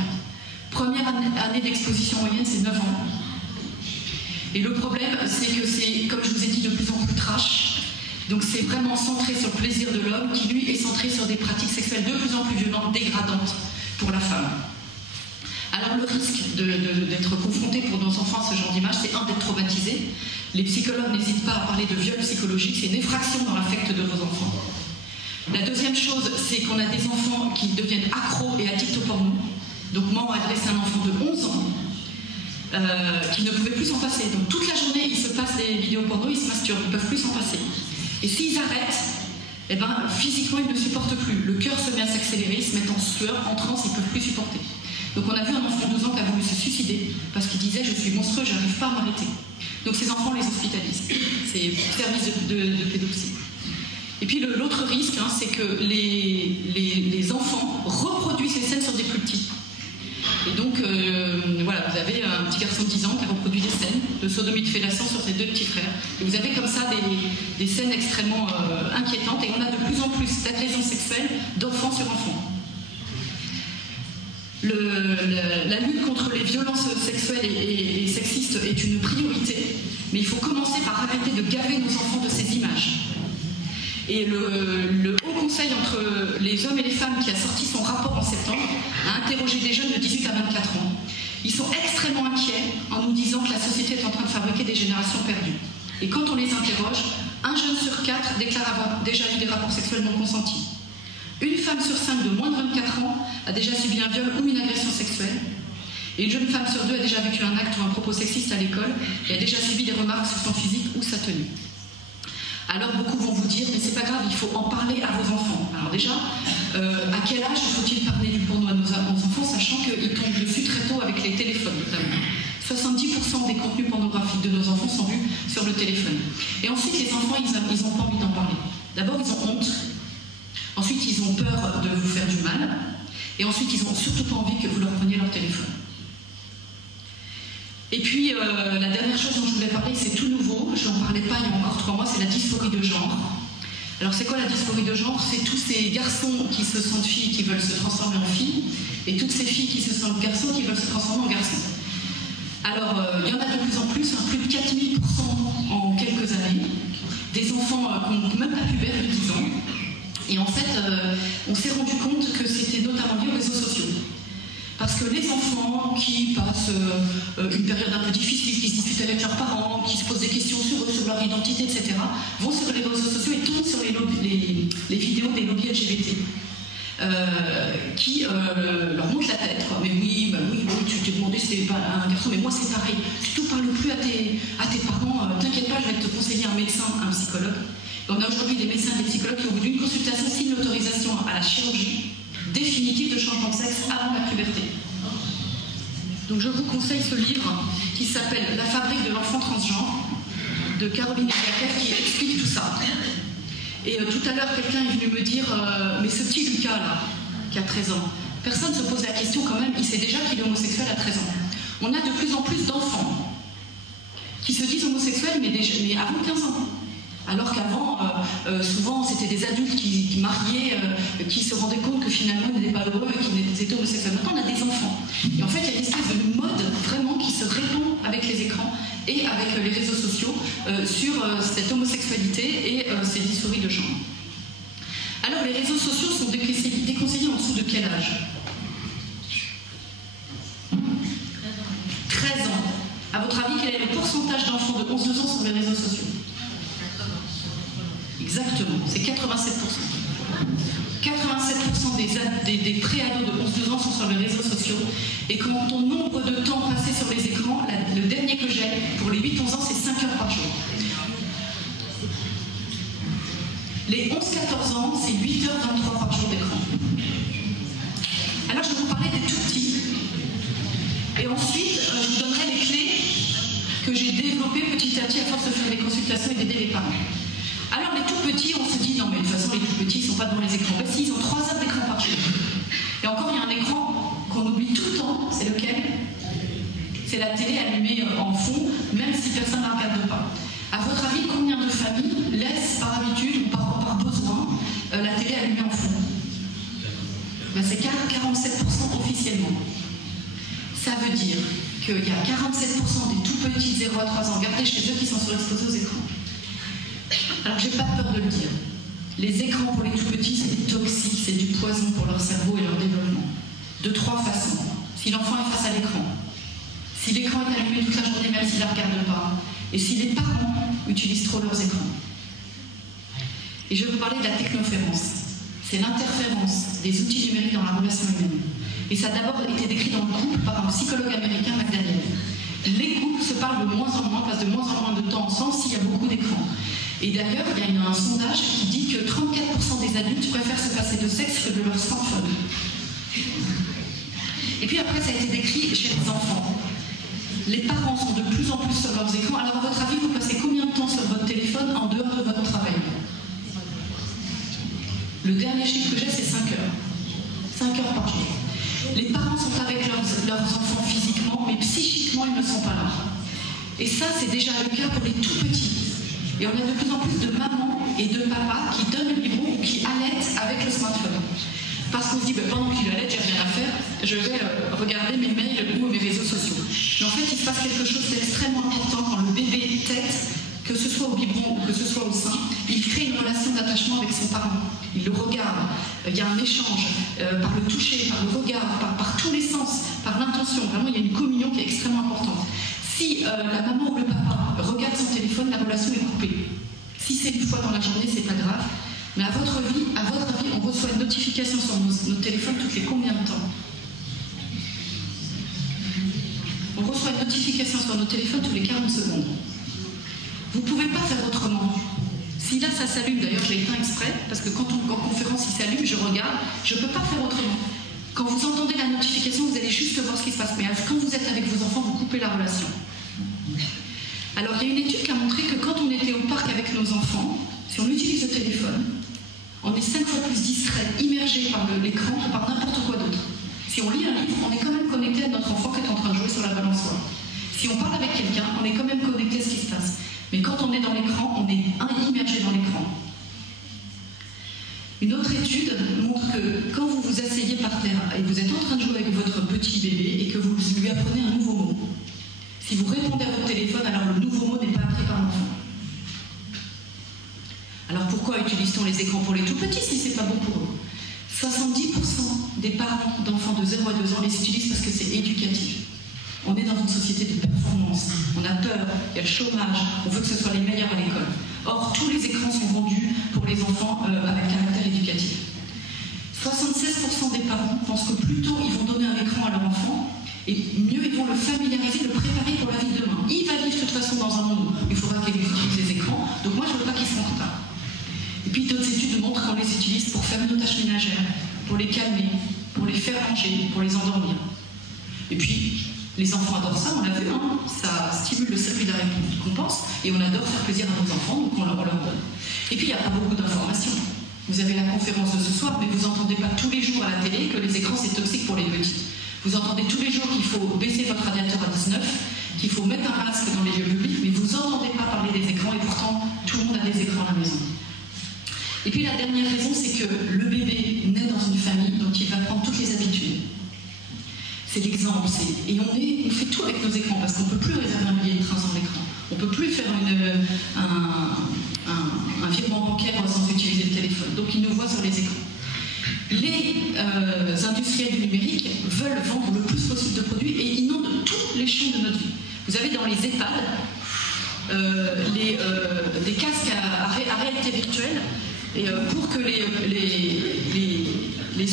Première année d'exposition moyenne, c'est 9 ans. Et le problème, c'est que c'est, comme je vous ai dit, de plus en plus trash. Donc c'est vraiment centré sur le plaisir de l'homme qui, lui, est centré sur des pratiques sexuelles de plus en plus violentes, dégradantes pour la femme. Alors le risque d'être confronté pour nos enfants à ce genre d'image, c'est d'être traumatisé. Les psychologues n'hésitent pas à parler de viol psychologique, c'est une effraction dans l'affect de vos enfants. La deuxième chose, c'est qu'on a des enfants qui deviennent accros et addicts au porno. Donc moi, on m'a adressé un enfant de 11 ans qui ne pouvait plus s'en passer. Donc toute la journée, ils se passent des vidéos porno, ils se masturbent, ils ne peuvent plus s'en passer. Et s'ils arrêtent, eh ben, physiquement, ils ne supportent plus. Le cœur se met à s'accélérer, ils se mettent en sueur, en transe, ils ne peuvent plus supporter. Donc on a vu un enfant de 12 ans qui a voulu se suicider parce qu'il disait « je suis monstrueux, je n'arrive pas à m'arrêter ». Donc ces enfants, on les hospitalise. C'est service de pédopsie. Et puis l'autre risque, hein, c'est que les enfants reproduisent ces scènes sur des plus petits. Et donc, voilà, vous avez un petit garçon de 10 ans qui reproduit des scènes de sodomie de fellation sur ses 2 petits frères. Et vous avez comme ça des scènes extrêmement inquiétantes. Et on a de plus en plus d'agressions sexuelles d'enfants sur enfants. La lutte contre les violences sexuelles et sexistes est une priorité. Mais il faut commencer par arrêter de gaver nos enfants de ces images. Et le Haut Conseil entre les hommes et les femmes qui a sorti son rapport en septembre a interrogé des jeunes de 18 à 24 ans. Ils sont extrêmement inquiets en nous disant que la société est en train de fabriquer des générations perdues. Et quand on les interroge, un jeune sur 4 déclare avoir déjà eu des rapports sexuels non consentis. Une femme sur 5 de moins de 24 ans a déjà subi un viol ou une agression sexuelle. Et une jeune femme sur 2 a déjà vécu un acte ou un propos sexiste à l'école et a déjà subi des remarques sur son physique ou sa tenue. Alors beaucoup vont vous dire, mais c'est pas grave, il faut en parler à vos enfants. Alors déjà, à quel âge faut-il parler du porno à nos enfants, sachant qu'ils tombent dessus très tôt avec les téléphones notamment. 70% des contenus pornographiques de nos enfants sont vus sur le téléphone. Et ensuite, les enfants, ils n'ont pas envie d'en parler. D'abord, ils ont honte. Ensuite, ils ont peur de vous faire du mal. Et ensuite, ils n'ont surtout pas envie que vous leur preniez leur téléphone. Et puis, la dernière chose dont je voulais parler, c'est tout nouveau, je n'en parlais pas il y a encore 3 mois, c'est la dysphorie de genre. Alors c'est quoi la dysphorie de genre? C'est tous ces garçons qui se sentent filles qui veulent se transformer en filles, et toutes ces filles qui se sentent garçons qui veulent se transformer en garçons. Alors, il y en a de plus en plus, hein, plus de 4000% en quelques années, des enfants qui n'ont même pas pubère de 10 ans. Et en fait, on s'est rendu compte que c'était notamment lié aux réseaux sociaux. Parce que les enfants qui passent une période un peu difficile, qui se disputent avec leurs parents, qui se posent des questions sur eux, sur leur identité, etc., vont sur les réseaux sociaux et tombent sur les vidéos des lobbies LGBT qui leur montrent la tête. Quoi. Mais oui, tu t'es demandé si c'était pas un garçon, mais moi c'est pareil. Surtout parle plus à tes parents, t'inquiète pas, je vais te conseiller un médecin, un psychologue. Et on a aujourd'hui des médecins et des psychologues qui, au bout d'une consultation, signent l'autorisation à la chirurgie définitive de changement de sexe avant la puberté. Donc je vous conseille ce livre qui s'appelle « La fabrique de l'enfant transgenre » de Caroline Eliakev qui explique tout ça. Et tout à l'heure, quelqu'un est venu me dire « Mais ce petit Lucas là, qui a 13 ans, personne ne se pose la question quand même, il sait déjà qu'il est homosexuel à 13 ans. » On a de plus en plus d'enfants qui se disent homosexuels mais avant 15 ans. Alors qu'avant, souvent, c'était des adultes qui mariaient, qui se rendaient compte que finalement, ils n'étaient pas heureux et qu'ils étaient homosexuels. Maintenant, on a des enfants. Et en fait, il y a une espèce de mode vraiment qui se répand avec les écrans et avec les réseaux sociaux sur cette homosexualité et ces dysphories de genre. Alors, les réseaux sociaux sont déconseillés en dessous de quel âge? 13 ans. À votre avis, quel est le pourcentage d'enfants de 11-12 ans sur les réseaux sociaux? Exactement, c'est 87%. 87% des préados de 11-12 ans sont sur les réseaux sociaux. Et quand on nombre de temps passé sur les écrans, le dernier que j'ai pour les 8-11 ans, c'est 5 heures par jour. Les 11-14 ans, c'est 8h23 par jour d'écran. Alors je vais vous parler des tout petits. Et ensuite, je vous donnerai les clés que j'ai développées petit à petit à force de faire des consultations et d'aider les parents. Alors les tout petits, on se dit, non mais de toute façon les tout petits, ils ne sont pas devant les écrans. Ben si, ils ont 3 heures d'écran par jour. Et encore, il y a un écran qu'on oublie tout le temps, c'est lequel? C'est la télé allumée en fond, même si personne ne la regarde pas. À votre avis, combien de familles laissent par habitude ou par besoin la télé allumée en fond? Ben, c'est 47% officiellement. Ça veut dire qu'il y a 47% des tout petits 0 à 3 ans, regardez chez eux, qui sont surexposés aux écrans. Alors j'ai pas peur de le dire. Les écrans pour les tout petits, c'est toxique, c'est du poison pour leur cerveau et leur développement. De 3 façons. Si l'enfant est face à l'écran, si l'écran est allumé toute la journée même s'il ne la regarde pas, et si les parents utilisent trop leurs écrans. Et je vais vous parler de la technoférence. C'est l'interférence des outils numériques dans la relation humaine. Et ça a d'abord été décrit dans le couple par un psychologue américain, McDaniel. Les couples se parlent de moins en moins, passent de moins en moins de temps ensemble s'il y a beaucoup d'écrans. Et d'ailleurs, il y a un sondage qui dit que 34% des adultes préfèrent se passer de sexe que de leur smartphone. Et puis après, ça a été décrit chez les enfants. Les parents sont de plus en plus sur leurs écrans. Alors, à votre avis, vous passez combien de temps sur votre téléphone en dehors de votre travail? Le dernier chiffre que j'ai, c'est 5 heures. 5 heures par jour. Les parents sont avec leurs enfants physiquement, mais psychiquement, ils ne sont pas là. Et ça, c'est déjà le cas pour les tout petits. Et on a de plus en plus de mamans et de papas qui donnent le biberon ou qui allaitent avec le smartphone. Parce qu'on se dit, pendant qu'il allaite, j'ai rien à faire, je vais regarder mes mails ou mes réseaux sociaux. Mais en fait, il se passe quelque chose d'extrêmement important quand le bébé tète, que ce soit au biberon ou que ce soit au sein, il crée une relation d'attachement avec son parent. Il le regarde, il y a un échange par le toucher, par le regard, par tous les sens, par l'intention. Vraiment, il y a une communion qui est extrêmement importante. Si la maman ou le papa regarde son téléphone, la relation est coupée. Si c'est une fois dans la journée, c'est pas grave. Mais à votre avis, on reçoit une notification sur nos téléphones toutes les combien de temps? On reçoit une notification sur nos téléphones tous les 40 secondes. Vous ne pouvez pas faire autrement. Si là ça s'allume, d'ailleurs je l'ai éteint exprès, parce que quand en conférence il s'allume, je regarde, je ne peux pas faire autrement. Quand vous entendez la notification, vous allez juste voir ce qui se passe. Mais quand vous êtes avec vos enfants, vous coupez la relation. Alors il y a une étude qui a montré que quand on était au parc avec nos enfants, si on utilise le téléphone, on est 5 fois plus distrait, immergé par l'écran que par n'importe quoi d'autre. Si on lit un livre, on est quand même connecté à notre enfant qui est en train de jouer sur la balançoire. Si on parle avec quelqu'un, on est quand même connecté à ce qui se passe. Mais quand on est dans l'écran, on est immergé dans l'écran. Une autre étude montre que quand vous vous asseyez par terre et que vous êtes en train de jouer avec votre petit bébé et que vous lui apprenez un nouveau mot, si vous répondez à votre téléphone, alors le nouveau mot n'est pas appris par l'enfant. Alors pourquoi utilise-t-on les écrans pour les tout petits si c'est pas bon pour eux? 70% des parents d'enfants de 0 à 2 ans les utilisent parce que c'est éducatif. On est dans une société de performance, on a peur, il y a le chômage, on veut que ce soit les meilleurs à l'école. Or, tous les écrans sont vendus pour les enfants avec caractère éducatif. 76% des parents pensent que plus tôt ils vont donner un écran à leur enfant, et mieux ils vont le familiariser, le préparer pour la vie de demain. Il va vivre de toute façon dans un monde où il faudra qu'il utilise les écrans, donc moi je ne veux pas qu'ils se rentrent pas. Et puis d'autres études montrent qu'on les utilise pour faire nos tâches ménagères, pour les calmer, pour les faire manger, pour les endormir. Et puis, les enfants adorent ça, on l'a vu, hein, ça stimule le circuit de la récompense, et on adore faire plaisir à nos enfants, donc on leur donne. Et puis il n'y a pas beaucoup d'informations. Vous avez la conférence de ce soir, mais vous n'entendez pas tous les jours à la télé que les écrans c'est toxique pour les petits. Vous entendez tous les jours qu'il faut baisser votre radiateur à 19, qu'il faut mettre un masque dans les lieux publics, mais vous n'entendez pas parler des écrans, et pourtant tout le monde a des écrans à la maison. Et puis la dernière raison, c'est que le bébé naît dans une famille dont il va prendre toutes les habitudes. C'est l'exemple, et on fait tout avec nos écrans, parce qu'on ne peut plus réserver un billet de train sans écran. On ne peut plus faire un virement bancaire sans utiliser le téléphone. Donc ils nous voient sur les écrans. Les industriels du numérique veulent vendre le plus possible de produits et inondent tous les champs de notre vie. Vous avez dans les EHPAD des casques à réalité virtuelle et pour que les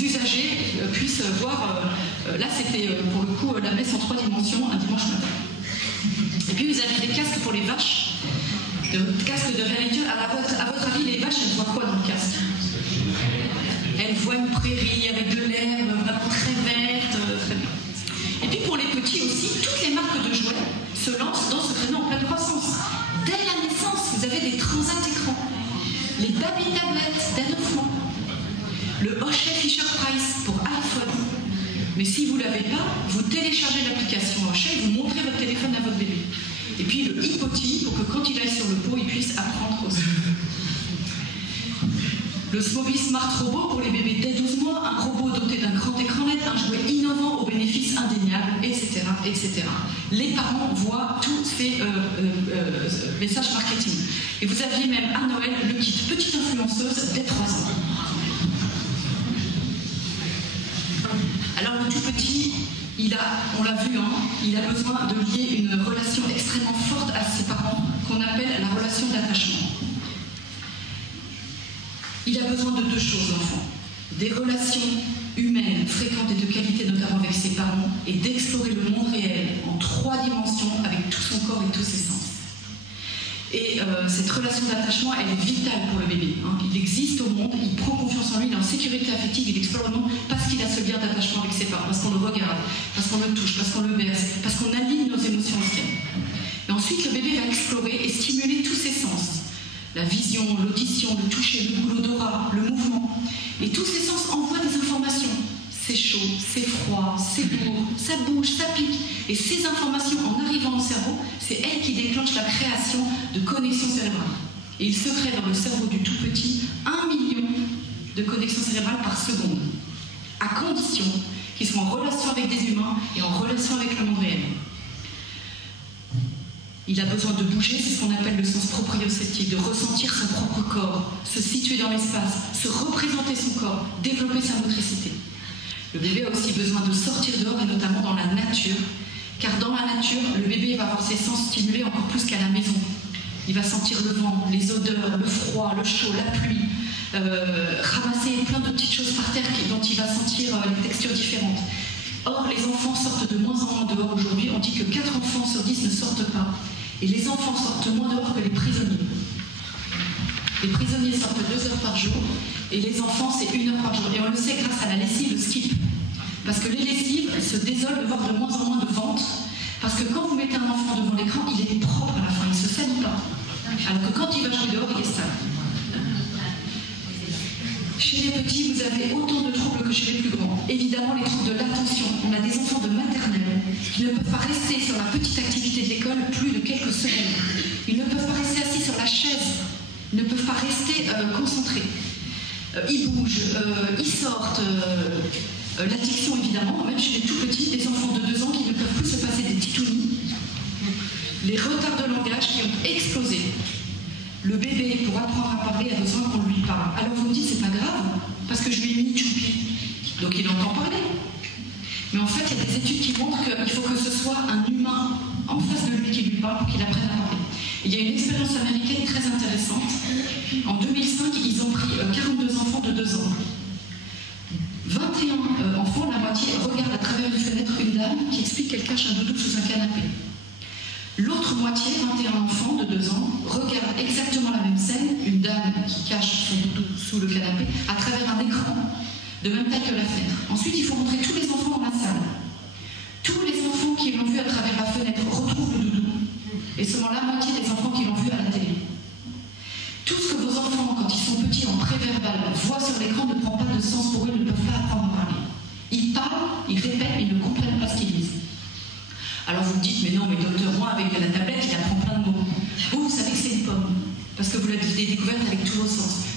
usagers puissent voir. Là, c'était pour le coup la messe en 3 dimensions un dimanche matin. Et puis vous avez des casques pour les vaches, des casques de réalité. À votre avis, les vaches, elles voient quoi dans le casque? Elles voient une prairie avec de l'herbe vraiment très verte. Et puis pour les petits aussi, toutes les marques de jouets se lancent dans ce créneau en pleine croissance. Dès la naissance, vous avez des transats écrans, les baby tablettes dès 9 mois, le Hochet Fisher Price pour iPhone. Mais si vous ne l'avez pas, vous téléchargez l'application Hochet et vous montrez votre téléphone à votre bébé. Et puis le Hippoti pour que quand il aille sur le pot, il puisse apprendre aussi. Le Smoby Smart Robot pour les bébés dès 12 mois, un robot doté d'un grand écran LED, un jouet innovant aux bénéfices indéniables, etc., etc. Les parents voient tous ces messages marketing. Et vous aviez même à Noël le kit petite influenceuse dès 3 ans. Alors le tout petit, on l'a vu, il a besoin de lier une relation extrêmement forte à ses parents, qu'on appelle la relation d'attachement. Il a besoin de 2 choses, l'enfant. Des relations humaines, fréquentes et de qualité, notamment avec ses parents, et d'explorer le monde réel en 3 dimensions avec tout son corps et tous ses sens. Et cette relation d'attachement, elle est vitale pour le bébé. Il existe au monde, il prend confiance en lui, il est en sécurité affective, il explore le monde parce qu'il a ce lien d'attachement avec ses parents, parce qu'on le regarde, parce qu'on le touche, parce qu'on le berce, parce qu'on aligne nos émotions aux siennes. Et ensuite, le bébé va explorer et stimuler tous ses sens. La vision, l'audition, le toucher, le goût, l'odorat, le mouvement. Et tous ces sens envoient des informations. C'est chaud, c'est froid, c'est lourd, ça bouge, ça pique. Et ces informations, en arrivant au cerveau, c'est elles qui déclenchent la création de connexions cérébrales. Et il se crée dans le cerveau du tout petit 1 million de connexions cérébrales par seconde, à condition qu'ils soient en relation avec des humains et en relation avec le monde réel. Il a besoin de bouger, c'est ce qu'on appelle le sens proprioceptif, de ressentir son propre corps, se situer dans l'espace, se représenter son corps, développer sa motricité. Le bébé a aussi besoin de sortir dehors et notamment dans la nature, car dans la nature, le bébé va avoir ses sens stimulés encore plus qu'à la maison. Il va sentir le vent, les odeurs, le froid, le chaud, la pluie, ramasser plein de petites choses par terre dont il va sentir les textures différentes. Or, les enfants sortent de moins en moins dehors aujourd'hui. On dit que 4 enfants sur 10 ne sortent pas. Et les enfants sortent moins dehors que les prisonniers. Les prisonniers sortent 2 heures par jour et les enfants, c'est 1 heure par jour. Et on le sait grâce à la lessive, le skip. Parce que les lessives se désolent de voir de moins en moins de ventes. Parce que quand vous mettez un enfant devant l'écran, il est propre à la fin, il ne se salit pas. Alors que quand il va jouer dehors, il est sale. Chez les petits, vous avez autant de troubles que chez les plus grands. Évidemment, les troubles de l'attention. On a des enfants de maternelle qui ne peuvent pas rester sur la petite activité de l'école plus de quelques secondes. Ils ne peuvent pas rester assis sur la chaise. Ils ne peuvent pas rester concentrés. Ils bougent, ils sortent. L'addiction, évidemment, même chez les tout petits, des enfants de 2 ans qui ne peuvent plus se passer des titounis. Les retards de langage qui ont explosé. Le bébé, pour apprendre à parler, a besoin qu'on lui parle. Alors vous me dites, c'est pas grave, parce que je lui ai mis Choupi. Donc il entend parler. Mais en fait, il y a des études qui montrent qu'il faut que ce soit un humain en face de lui qui lui parle pour qu'il apprenne à parler. Il y a une expérience américaine très intéressante. En 2005, ils ont pris 42 enfants de 2 ans. 21 enfants, la moitié, regardent à travers une fenêtre une dame qui explique qu'elle cache un doudou sous un canapé. L'autre moitié, 21 enfants de 2 ans, regardent exactement la même scène, une dame qui cache son doudou sous le canapé, à travers un écran de même taille que la fenêtre. Ensuite, il faut montrer tous les enfants dans la salle. Tous les enfants qui l'ont vu à travers la fenêtre retrouvent le doudou. Et seulement la moitié des enfants qui l'ont vu à la télé. Tout ce que vos enfants, quand ils sont petits en préverbal, voient sur l'écran ne prend pas de sens pour eux, ils ne peuvent pas apprendre à parler. Ils parlent, ils répètent, mais ils ne comprennent pas ce qu'ils disent. Alors vous me dites, mais non, mais docteur, moi,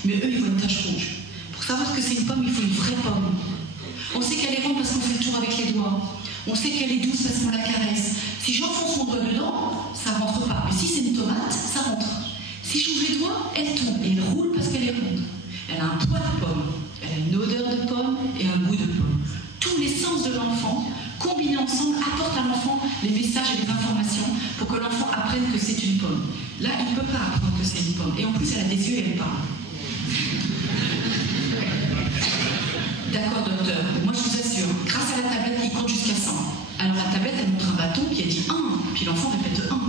mais eux, ils voient une tache rouge. Pour savoir que c'est une pomme, il faut une vraie pomme. On sait qu'elle est ronde parce qu'on fait le tour avec les doigts. On sait qu'elle est douce parce qu'on la caresse. Si j'enfonce mon doigt dedans, ça ne rentre pas. Mais si c'est une tomate, ça rentre. Si j'ouvre les doigts, elle tombe. Et elle roule parce qu'elle est ronde. Elle a un poids de pomme. Elle a une odeur de pomme et un goût de pomme. Tous les sens de l'enfant, combinés ensemble, apportent à l'enfant les messages et les informations pour que l'enfant apprenne que c'est une pomme. Là, il ne peut pas apprendre que c'est une pomme. Et en plus, elle a des yeux et elle parle. D'accord, docteur. Moi, je vous assure, grâce à la tablette, il compte jusqu'à 100. Alors la tablette, elle montre un bâton, puis elle dit 1, puis l'enfant répète 1.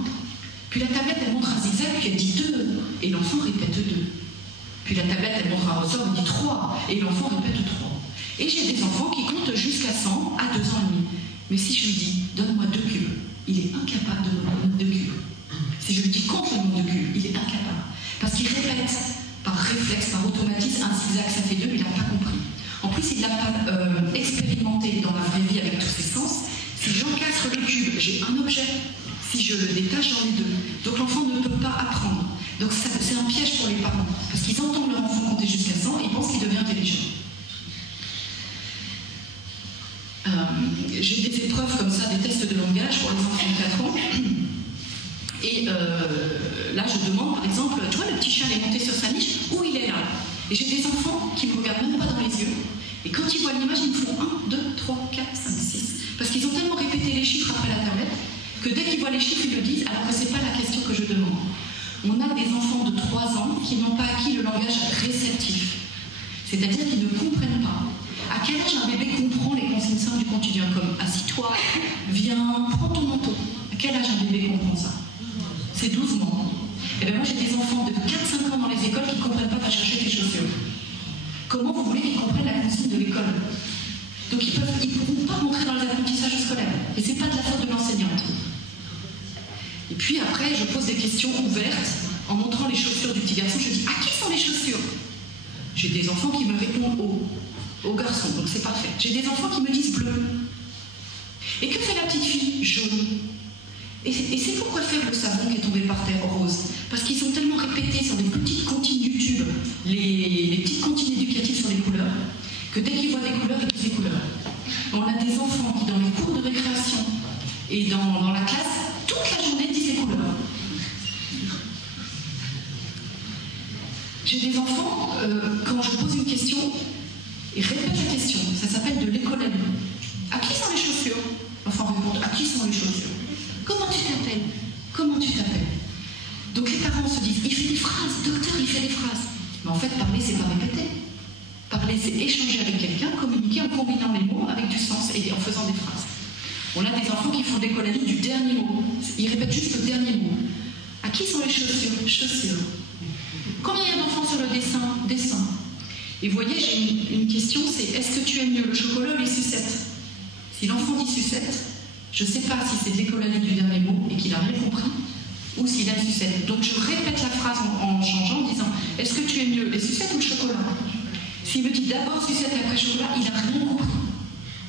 Puis la tablette, elle montre un zigzag, puis elle dit 2, et l'enfant répète 2. Puis la tablette, elle montre un ressort, elle dit 3, et l'enfant répète 3. Et j'ai des enfants qui comptent jusqu'à 100 à 2 ans et demi. Mais si je lui dis, donne-moi 2 cubes, il est incapable de me donner 2 cubes. Si je lui dis, compte le nombre de cubes, il est incapable. Parce qu'il répète par réflexe, par automatisme, un zigzag, ça fait 2, il n'a pas compris. En plus, il n'a pas expérimenté dans la vraie vie avec tous ses sens. Si j'encastre le cube, j'ai un objet. Si je le détache, j'en ai 2. Donc l'enfant ne peut pas apprendre. Donc c'est un piège pour les parents. Parce qu'ils entendent leur enfant compter jusqu'à 100 et ils pensent qu'il devient intelligent. J'ai des épreuves comme ça, des tests de langage pour les enfants de 4 ans. Et là, je demande, par exemple, tu vois, le petit chien est monté sur sa niche, où il est là? Et j'ai des enfants qui ne me regardent même pas dans les yeux. Et quand ils voient l'image, ils me font 1, 2, 3, 4, 5, 6. Parce qu'ils ont tellement répété les chiffres après la tablette que dès qu'ils voient les chiffres, ils le disent, alors que ce n'est pas la question que je demande. On a des enfants de 3 ans qui n'ont pas acquis le langage réceptif. C'est-à-dire qu'ils ne comprennent pas. À quel âge un bébé comprend les consignes simples du quotidien, comme assis-toi, viens, prends ton manteau? À quel âge un bébé comprend ça? C'est 12 mois. Et bien moi j'ai des enfants de 4-5 ans dans les écoles qui ne comprennent pas va chercher tes chaussures. Comment vous voulez qu'ils comprennent la consigne de l'école? Donc ils ne pourront pas rentrer dans les apprentissages scolaires. Et ce n'est pas de la faute de l'enseignante. Et puis après, je pose des questions ouvertes en montrant les chaussures du petit garçon. Je dis, à qui sont les chaussures? J'ai des enfants qui me répondent au garçon, donc c'est parfait. J'ai des enfants qui me disent bleu. Et que fait la petite fille? Jaune. Et c'est pourquoi faire le savon qui est tombé par terre rose. Parce qu'ils sont tellement répétés sur des petites comptines YouTube, les petites comptines éducatives sur les couleurs, que dès qu'ils voient des couleurs, ils disent des couleurs. On a des enfants qui, dans les cours de récréation et dans la classe, toute la journée disent les couleurs. J'ai des enfants, quand je pose une question, ils répètent la question. Ça s'appelle de l'écolalie. À qui sont les chaussures? L'enfant répond, à qui sont les chaussures? Comment tu t'appelles? Comment tu t'appelles? Donc les parents se disent, il fait des phrases, docteur, il fait des phrases. Mais en fait, parler, c'est pas répéter. Parler, c'est échanger avec quelqu'un, communiquer en combinant les mots avec du sens et en faisant des phrases. On a des enfants qui font l'écolalie du dernier mot. Ils répètent juste le dernier mot. À qui sont les chaussures? Chaussures. Combien il y a d'enfants sur le dessin? Dessin. Et vous voyez, j'ai une question, c'est est-ce que tu aimes mieux le chocolat ou les sucettes? Si l'enfant dit sucette, je ne sais pas si c'est de l'écolalie du dernier mot et qu'il a rien compris, ou s'il a une sucette. Donc je répète la phrase en changeant, en disant est-ce que tu aimes mieux les sucettes ou le chocolat? S'il me dit d'abord sucette et après chocolat, il n'a rien compris.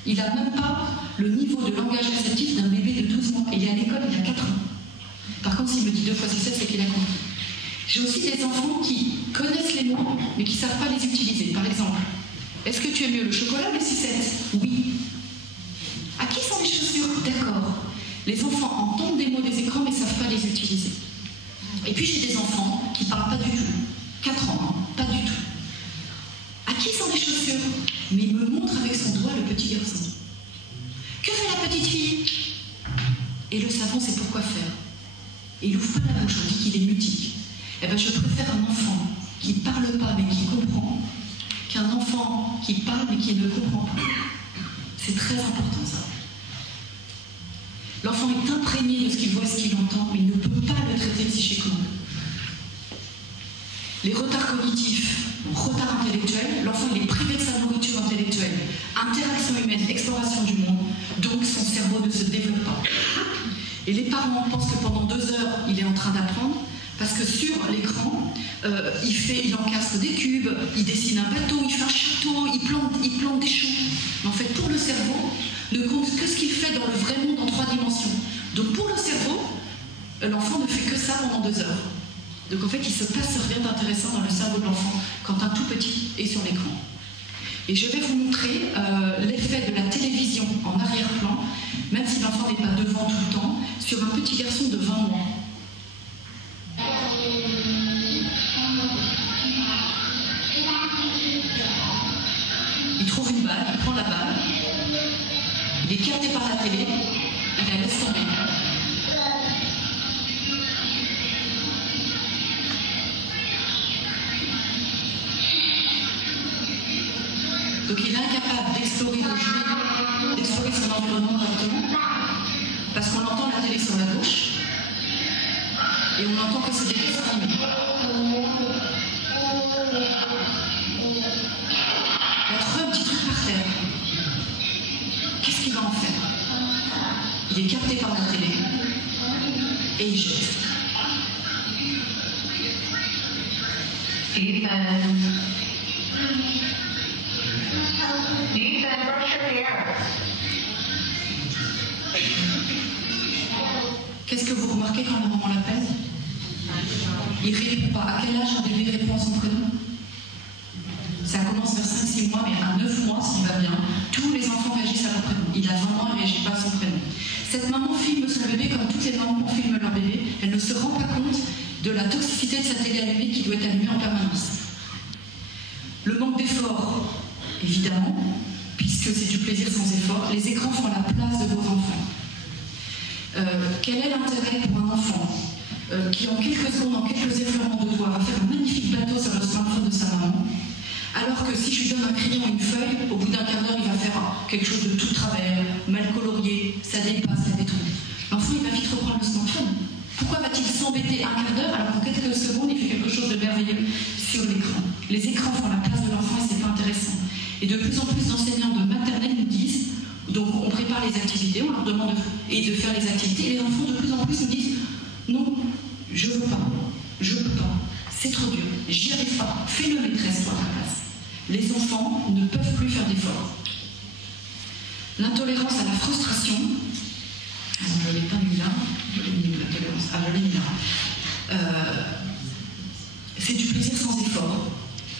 Il n'a même pas le niveau de langage réceptif d'un bébé de 12 mois. Et il est à l'école, il a 4 ans. Par contre, s'il me dit 2 fois sucette, c'est qu'il a compris. J'ai aussi des enfants qui connaissent les mots, mais qui ne savent pas les utiliser. Par exemple, est-ce que tu aimes mieux le chocolat ou les sucettes? Oui. À qui sont les chaussures? D'accord. Les enfants entendent des mots des écrans, mais ne savent pas les utiliser. Et puis j'ai des enfants qui ne parlent pas du tout. 4 ans, hein, pas du tout. À qui sont les chaussures? Mais il me montre avec son doigt le petit garçon. Que fait la petite fille? Et le savon, c'est pour quoi faire? Et il ouvre pas la bouche, on dit qu'il est mutique. Eh bien, je préfère un enfant qui ne parle pas mais qui comprend, qu'un enfant qui parle mais qui ne comprend pas. C'est très important, ça. L'enfant est imprégné de ce qu'il voit et ce qu'il entend, mais il ne peut pas le traiter psychiquement. Les retards cognitifs, retard intellectuel, l'enfant il est privé de sa nourriture intellectuelle, interaction humaine, exploration du monde, donc son cerveau ne se développe pas. Et les parents pensent que pendant 2 heures, il est en train d'apprendre, parce que sur l'écran, il encastre des cubes, il dessine un bateau, il fait un château, il plante des choux. Mais en fait, pour le cerveau, ne compte que ce qu'il fait dans le vrai monde en 3 dimensions. Donc pour le cerveau, l'enfant ne fait que ça pendant 2 heures. Donc en fait, il ne se passe rien d'intéressant dans le cerveau de l'enfant quand un tout petit est sur l'écran. Et je vais vous montrer l'effet de la télévision en arrière-plan, même si l'enfant n'est pas devant tout le temps, sur un petit garçon de 20 mois. Il trouve une balle, il prend la balle, il est capté par la télé, il la laisse tomber. Donc il est incapable d'explorer le jeu, d'explorer son environnement correctement, parce qu'on entend la télé sur la gauche, et on entend que c'est des dessins animés. Il a trouvé un petit truc par terre. Qu'est-ce qu'il va en faire? Il est capté par la télé, et il jette. Qu'est-ce que vous remarquez quand la maman l'appelle? Il ne répond pas. À quel âge un bébé répond à son prénom? Ça commence vers 5-6 mois, mais à 9 mois, s'il va bien, tous les enfants réagissent à leur prénom. Il a 20 ans, il ne réagit pas à son prénom. Cette maman filme son bébé comme toutes les mamans filment leur bébé. Elle ne se rend pas compte de la toxicité de sa télé allumée qui doit être allumée en permanence. Le manque d'effort, évidemment, puisque c'est du plaisir sans effort. Les écrans font la place de vos enfants. Quel est l'intérêt pour un enfant qui, en quelques secondes, en quelques effleurements de doigts, va faire un magnifique bateau sur le smartphone de sa maman, alors que si je lui donne un crayon et une feuille, au bout d'un quart d'heure, il va faire quelque chose de tout travers, mal colorié, ça dépasse, ça détruit. L'enfant, il va vite reprendre le smartphone. Pourquoi va-t-il s'embêter un quart d'heure alors qu'en quelques secondes, il fait quelque chose de merveilleux sur l'écran? Les écrans font la place de l'enfant et c'est pas intéressant. Et de plus en plus d'enseignants de maternelle nous disent, donc on prépare les activités, on leur demande de faire les activités, et les enfants de plus en plus nous disent non, je veux pas, c'est trop dur, j'y arrive pas, fais-le maîtresse toi à ta place. Les enfants ne peuvent plus faire d'efforts. L'intolérance à la frustration, alors je ne l'ai pas mis là, je l'ai mis où l'intolérance? Ah, je l'ai mis là. C'est du plaisir sans effort.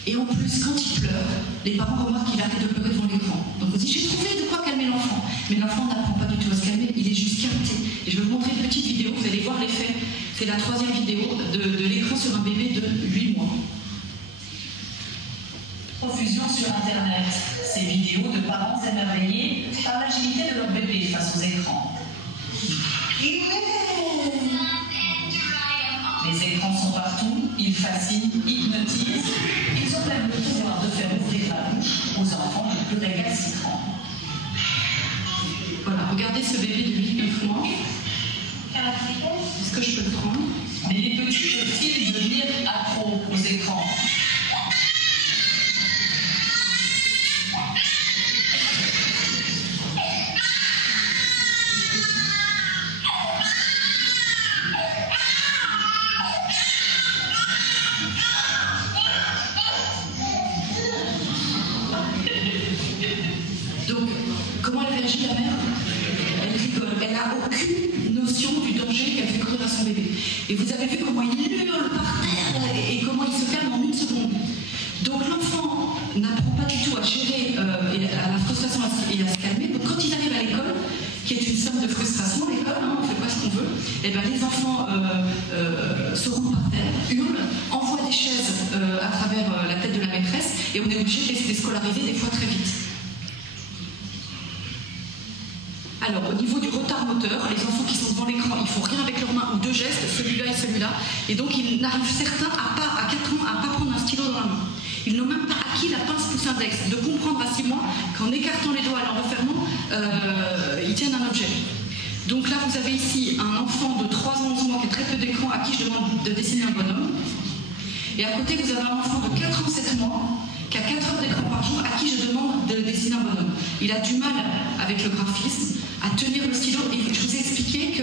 Et en plus, quand il pleure, les parents remarquent qu'il arrête de pleurer devant l'écran. Donc on dit, j'ai trouvé de quoi calmer l'enfant. Mais l'enfant n'apprend pas du tout à se calmer, il est juste capté. Et je vais vous montrer une petite vidéo, vous allez voir l'effet. C'est la 3e vidéo de l'écran sur un bébé de 8 mois. Profusion sur Internet. Ces vidéos de parents émerveillés par l'agilité de leur bébé face aux écrans. Les écrans sont partout, ils fascinent, hypnotisent. Ils ont même le pouvoir de faire ouvrir la bouche aux enfants les plus récalcitrants. Voilà, regardez ce bébé de 8-9 mois. Est-ce que je peux le prendre? Mais les petits peuvent-ils devenir accros aux écrans? Donc, comment elle réagit la mère? Elle rigole, elle n'a aucune notion du danger qu'elle fait courir à son bébé. Et vous avez vu comment il hurle par terre et comment il se calme en 1 seconde. Donc l'enfant n'apprend pas du tout à gérer à la frustration et à se calmer. Donc quand il arrive à l'école, qui est une somme de frustration, l'école, on ne fait pas ce qu'on veut, et ben les enfants se roulent par terre, hurlent, envoient des chaises à travers la tête de la maîtresse, et on est obligé de les scolariser des fois très vite. Alors, au niveau du retard moteur, les enfants qui sont devant l'écran, ils font rien avec leurs mains ou 2 gestes, celui-là et celui-là, et donc ils n'arrivent certains à 4 ans à pas prendre un stylo dans la main. Ils n'ont même pas acquis la pince pouce index, de comprendre à 6 mois qu'en écartant les doigts et en refermant, ils tiennent un objet. Donc là, vous avez ici un enfant de 3 ans, 11 mois qui a très peu d'écran, à qui je demande de dessiner un bonhomme. Et à côté, vous avez un enfant de 4 ans, 7 mois, qui a 4 heures d'écran par jour, à qui je demande de dessiner un bonhomme. Il a du mal avec le graphisme, à tenir le stylo, et je vous ai expliqué que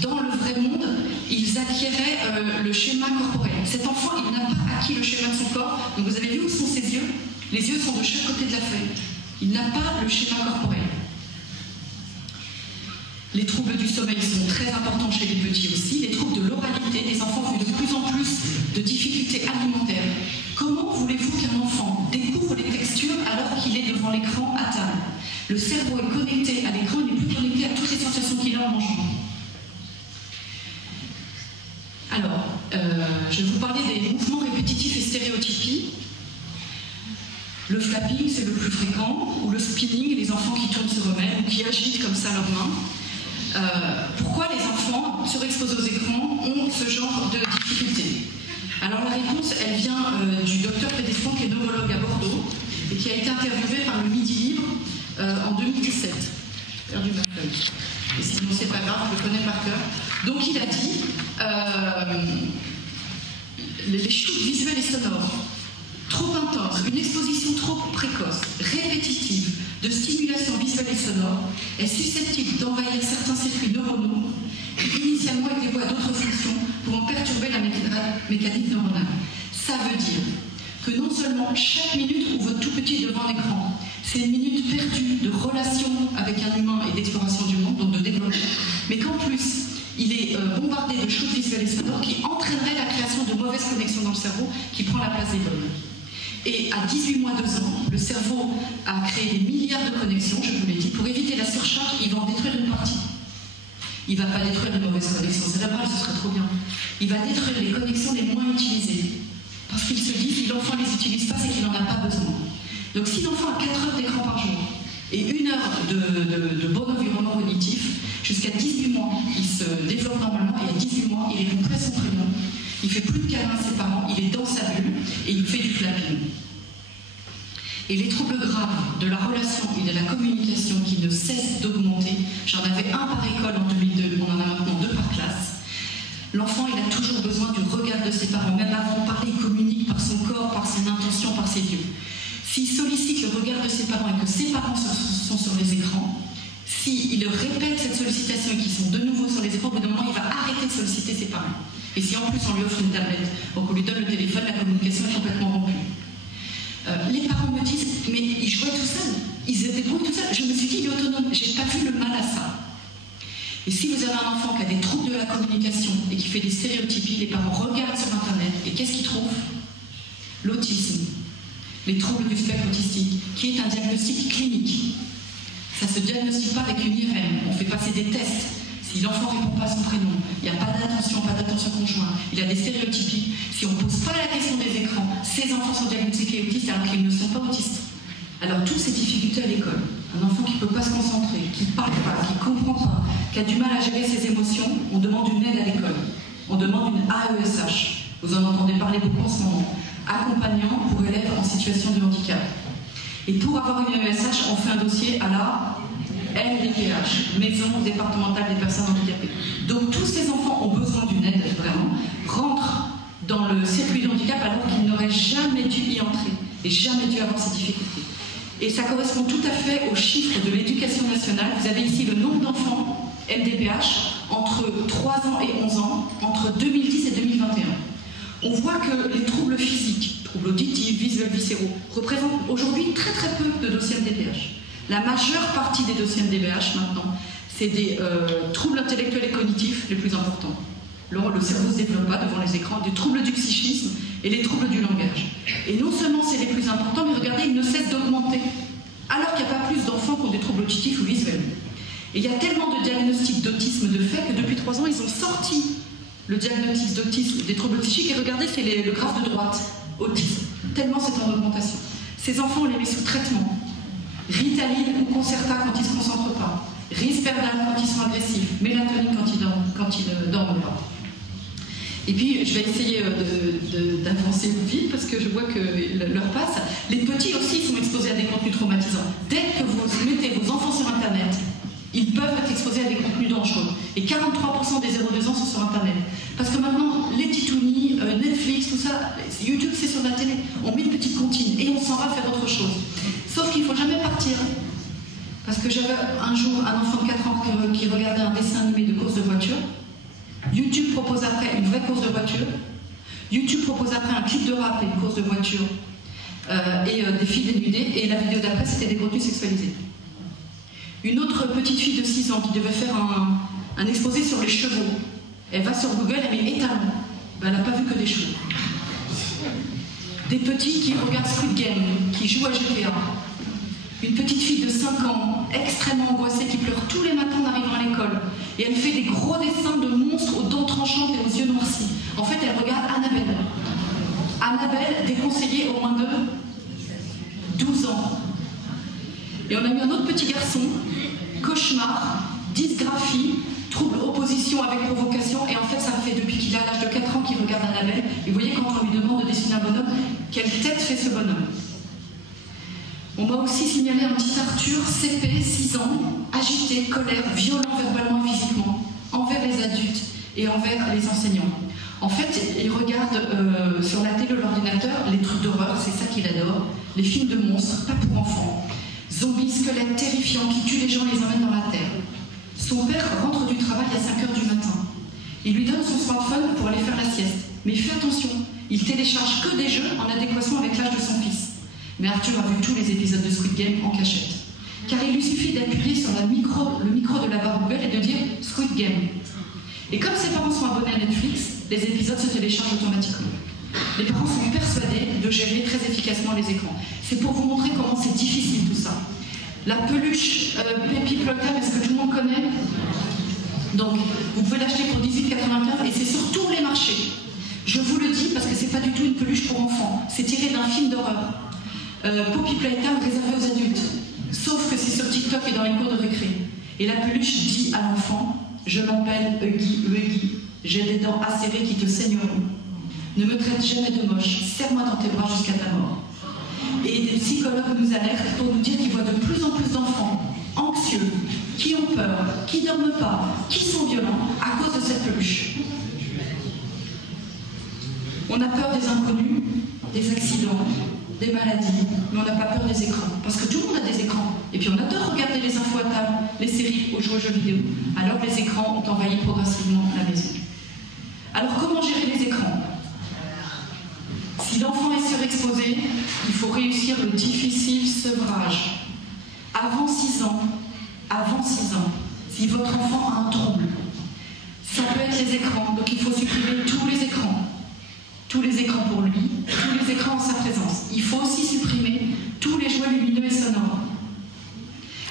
dans le vrai monde, ils acquéraient le schéma corporel. Cet enfant, il n'a pas acquis le schéma de son corps, donc vous avez vu où sont ses yeux? Les yeux sont de chaque côté de la feuille. Il n'a pas le schéma corporel. Les troubles du sommeil sont très importants chez les petits aussi. Les troubles de l'oralité, les enfants ont de plus en plus de difficultés alimentaires. Comment voulez-vous qu'un enfant découvre les textures alors qu'il est devant l'écran à table? Le cerveau est connecté à l'écran, il n'est plus connecté à toutes les sensations qu'il a en mangeant. Alors, je vais vous parler des mouvements répétitifs et stéréotypiques. Le flapping, c'est le plus fréquent, ou le spinning, les enfants qui tournent sur eux-mêmes, ou qui agitent comme ça leurs mains. Pourquoi les enfants surexposés aux écrans ont ce genre de difficultés? Alors la réponse, elle vient du docteur Pédespan, qui est neurologue à Bordeaux, et qui a été interviewé par le Midi Libre en 2017. J'ai perdu ma feuille. Et sinon, c'est pas grave, je le connais par cœur. Donc il a dit les chutes visuelles et sonores trop intenses, une exposition trop précoce, répétitive, de stimulation visuelle et sonore est susceptible d'envahir certains circuits neuronaux qui initialement étaient voués à d'autres fonctions pouvant perturber la mécanique neuronale. Ça veut dire que non seulement chaque minute où votre tout petit est devant l'écran, c'est une minute perdue de relation avec un humain et d'exploration du monde, donc de développement, mais qu'en plus, il est bombardé de choses visuelles et sonores qui entraîneraient la création de mauvaises connexions dans le cerveau qui prend la place des bonnes. Et à 18 mois, 2 ans, le cerveau a créé des milliards de connexions, je vous l'ai dit. Pour éviter la surcharge, il va en détruire une partie. Il ne va pas détruire les mauvaises connexions cérébrales, ce serait trop bien. Il va détruire les connexions les moins utilisées. Parce qu'il se dit, si l'enfant ne les utilise pas, c'est qu'il n'en a pas besoin. Donc si l'enfant a 4 heures d'écran par jour et 1 heure de bon environnement cognitif, jusqu'à 18 mois, il se développe normalement, et à 18 mois, il répond plus à son prénom. Il fait plus de câlins à ses parents, il est dans sa bulle et il fait du flapping. Et les troubles graves de la relation et de la communication qui ne cessent d'augmenter, j'en avais un par école en 2002, on en a maintenant 2 par classe. L'enfant, il a toujours besoin du regard de ses parents, même avant de parler, il communique par son corps, par ses intentions, par ses yeux. S'il sollicite le regard de ses parents et que ses parents sont sur les écrans, s'il répète cette sollicitation et qu'ils sont de nouveau sur les écrans, au bout d'un moment, il va arrêter de solliciter ses parents. Et si en plus on lui offre une tablette, donc on lui donne le téléphone, la communication est complètement rompue. Les parents me disent, mais ils jouaient tout seuls, ils étaient débrouillés tout seuls. Je me suis dit, il est autonome, j'ai pas vu le mal à ça. Et si vous avez un enfant qui a des troubles de la communication et qui fait des stéréotypies, les parents regardent sur Internet et qu'est-ce qu'ils trouvent? L'autisme, les troubles du spectre autistique, qui est un diagnostic clinique. Ça ne se diagnostique pas avec une IRM, on fait passer des tests. Si l'enfant ne répond pas à son prénom, il n'y a pas d'attention conjointe, il a des stéréotypies. Si on ne pose pas la question des écrans, ces enfants sont diagnostiqués autistes alors qu'ils ne sont pas autistes. Alors toutes ces difficultés à l'école, un enfant qui ne peut pas se concentrer, qui ne parle pas, qui ne comprend pas, qui a du mal à gérer ses émotions, on demande une aide à l'école. On demande une AESH. Vous en entendez parler beaucoup en ce moment. Accompagnant pour élèves en situation de handicap. Et pour avoir une AESH, on fait un dossier à la MDPH, Maison départementale des personnes handicapées. Donc tous ces enfants ont besoin d'une aide, vraiment, rentrent dans le circuit de handicap alors qu'ils n'auraient jamais dû y entrer et jamais dû avoir ces difficultés. Et ça correspond tout à fait aux chiffres de l'éducation nationale. Vous avez ici le nombre d'enfants MDPH entre 3 ans et 11 ans, entre 2010 et 2021. On voit que les troubles physiques, troubles auditifs, visuels, viscéraux, représentent aujourd'hui très très peu de dossiers MDPH. La majeure partie des dossiers MDPH maintenant, c'est des troubles intellectuels et cognitifs les plus importants. Le cerveau ne se développe pas devant les écrans, des troubles du psychisme et les troubles du langage. Et non seulement c'est les plus importants, mais regardez, ils ne cessent d'augmenter. Alors qu'il n'y a pas plus d'enfants qui ont des troubles auditifs ou visuels. Et il y a tellement de diagnostics d'autisme de fait que depuis 3 ans, ils ont sorti le diagnostic d'autisme des troubles psychiques. Et regardez, c'est le graphe de droite, autisme. Tellement c'est en augmentation. Ces enfants, on les met sous traitement. Ritaline ou Concerta quand ils ne se concentrent pas. Risperdal quand ils sont agressifs. Mélatonine quand ils dorment pas. Et puis, je vais essayer d'avancer vite parce que je vois que l'heure passe. Les petits aussi sont exposés à des contenus traumatisants. Dès que vous mettez vos enfants sur Internet, ils peuvent être exposés à des contenus dangereux. Et 43% des 0-2 ans sont sur Internet. Parce que maintenant, les titounis, Netflix, tout ça, YouTube, c'est sur la télé. On met une petite comptine et on s'en va faire autre chose. Sauf qu'il ne faut jamais partir. Parce que j'avais un jour un enfant de 4 ans qui regardait un dessin animé de course de voiture. YouTube propose après une vraie course de voiture. YouTube propose après un clip de rap et une course de voiture. Et des filles dénudées. Et la vidéo d'après, c'était des contenus sexualisés. Une autre petite fille de 6 ans qui devait faire un exposé sur les chevaux. Elle va sur Google, elle met étalon. Ben, elle n'a pas vu que des chevaux. Des petits qui regardent Squid Game, qui jouent à GTA. Une petite fille de 5 ans, extrêmement angoissée, qui pleure tous les matins en arrivant à l'école. Et elle fait des gros dessins de monstres aux dents tranchantes et aux yeux noircis. En fait, elle regarde Annabelle. Annabelle, déconseillée au moins de 12 ans. Et on a eu un autre petit garçon, cauchemar, dysgraphie, trouble opposition avec provocation. Et en fait, ça fait depuis qu'il a l'âge de 4 ans qu'il regarde Annabelle. Et vous voyez, quand on lui demande de dessiner un bonhomme, quelle tête fait ce bonhomme? On m'a aussi signalé un petit Arthur, CP, 6 ans, agité, colère, violent verbalement et physiquement, envers les adultes et envers les enseignants. En fait, il regarde sur la télé ou l'ordinateur les trucs d'horreur, c'est ça qu'il adore, les films de monstres, pas pour enfants, zombies, squelettes terrifiants qui tuent les gens et les emmènent dans la terre. Son père rentre du travail à 5 h du matin. Il lui donne son smartphone pour aller faire la sieste. Mais il fait attention, il télécharge que des jeux en adéquation avec l'âge de son fils. Mais Arthur a vu tous les épisodes de Squid Game en cachette. Car il lui suffit d'appuyer sur le micro de la barre Google et de dire Squid Game. Et comme ses parents sont abonnés à Netflix, les épisodes se téléchargent automatiquement. Les parents sont persuadés de gérer très efficacement les écrans. C'est pour vous montrer comment c'est difficile tout ça. La peluche Pepi Plotter, est-ce que tout le monde connaît? Donc, vous pouvez l'acheter pour 18,95 et c'est sur tous les marchés. Je vous le dis parce que c'est pas du tout une peluche pour enfants. C'est tiré d'un film d'horreur. Poppy Playtime réservé aux adultes. Sauf que c'est sur TikTok et dans les cours de récré. Et la peluche dit à l'enfant: je m'appelle Huggy, j'ai des dents acérées qui te saigneront. Ne me traite jamais de moche, serre-moi dans tes bras jusqu'à ta mort. Et des psychologues nous alertent pour nous dire qu'ils voient de plus en plus d'enfants anxieux, qui ont peur, qui ne dorment pas, qui sont violents à cause de cette peluche. On a peur des inconnus, des accidents, des maladies, mais on n'a pas peur des écrans. Parce que tout le monde a des écrans. Et puis on adore regarder les infos à table, les séries ou jouer aux jeux vidéo. Alors les écrans ont envahi progressivement la maison. Alors comment gérer les écrans? Si l'enfant est surexposé, il faut réussir le difficile sevrage. Avant 6 ans, si votre enfant a un trouble, ça peut être les écrans, donc il faut supprimer tous les écrans. Tous les écrans pour lui, tous les écrans en sa présence. Il faut aussi supprimer tous les jouets lumineux et sonores.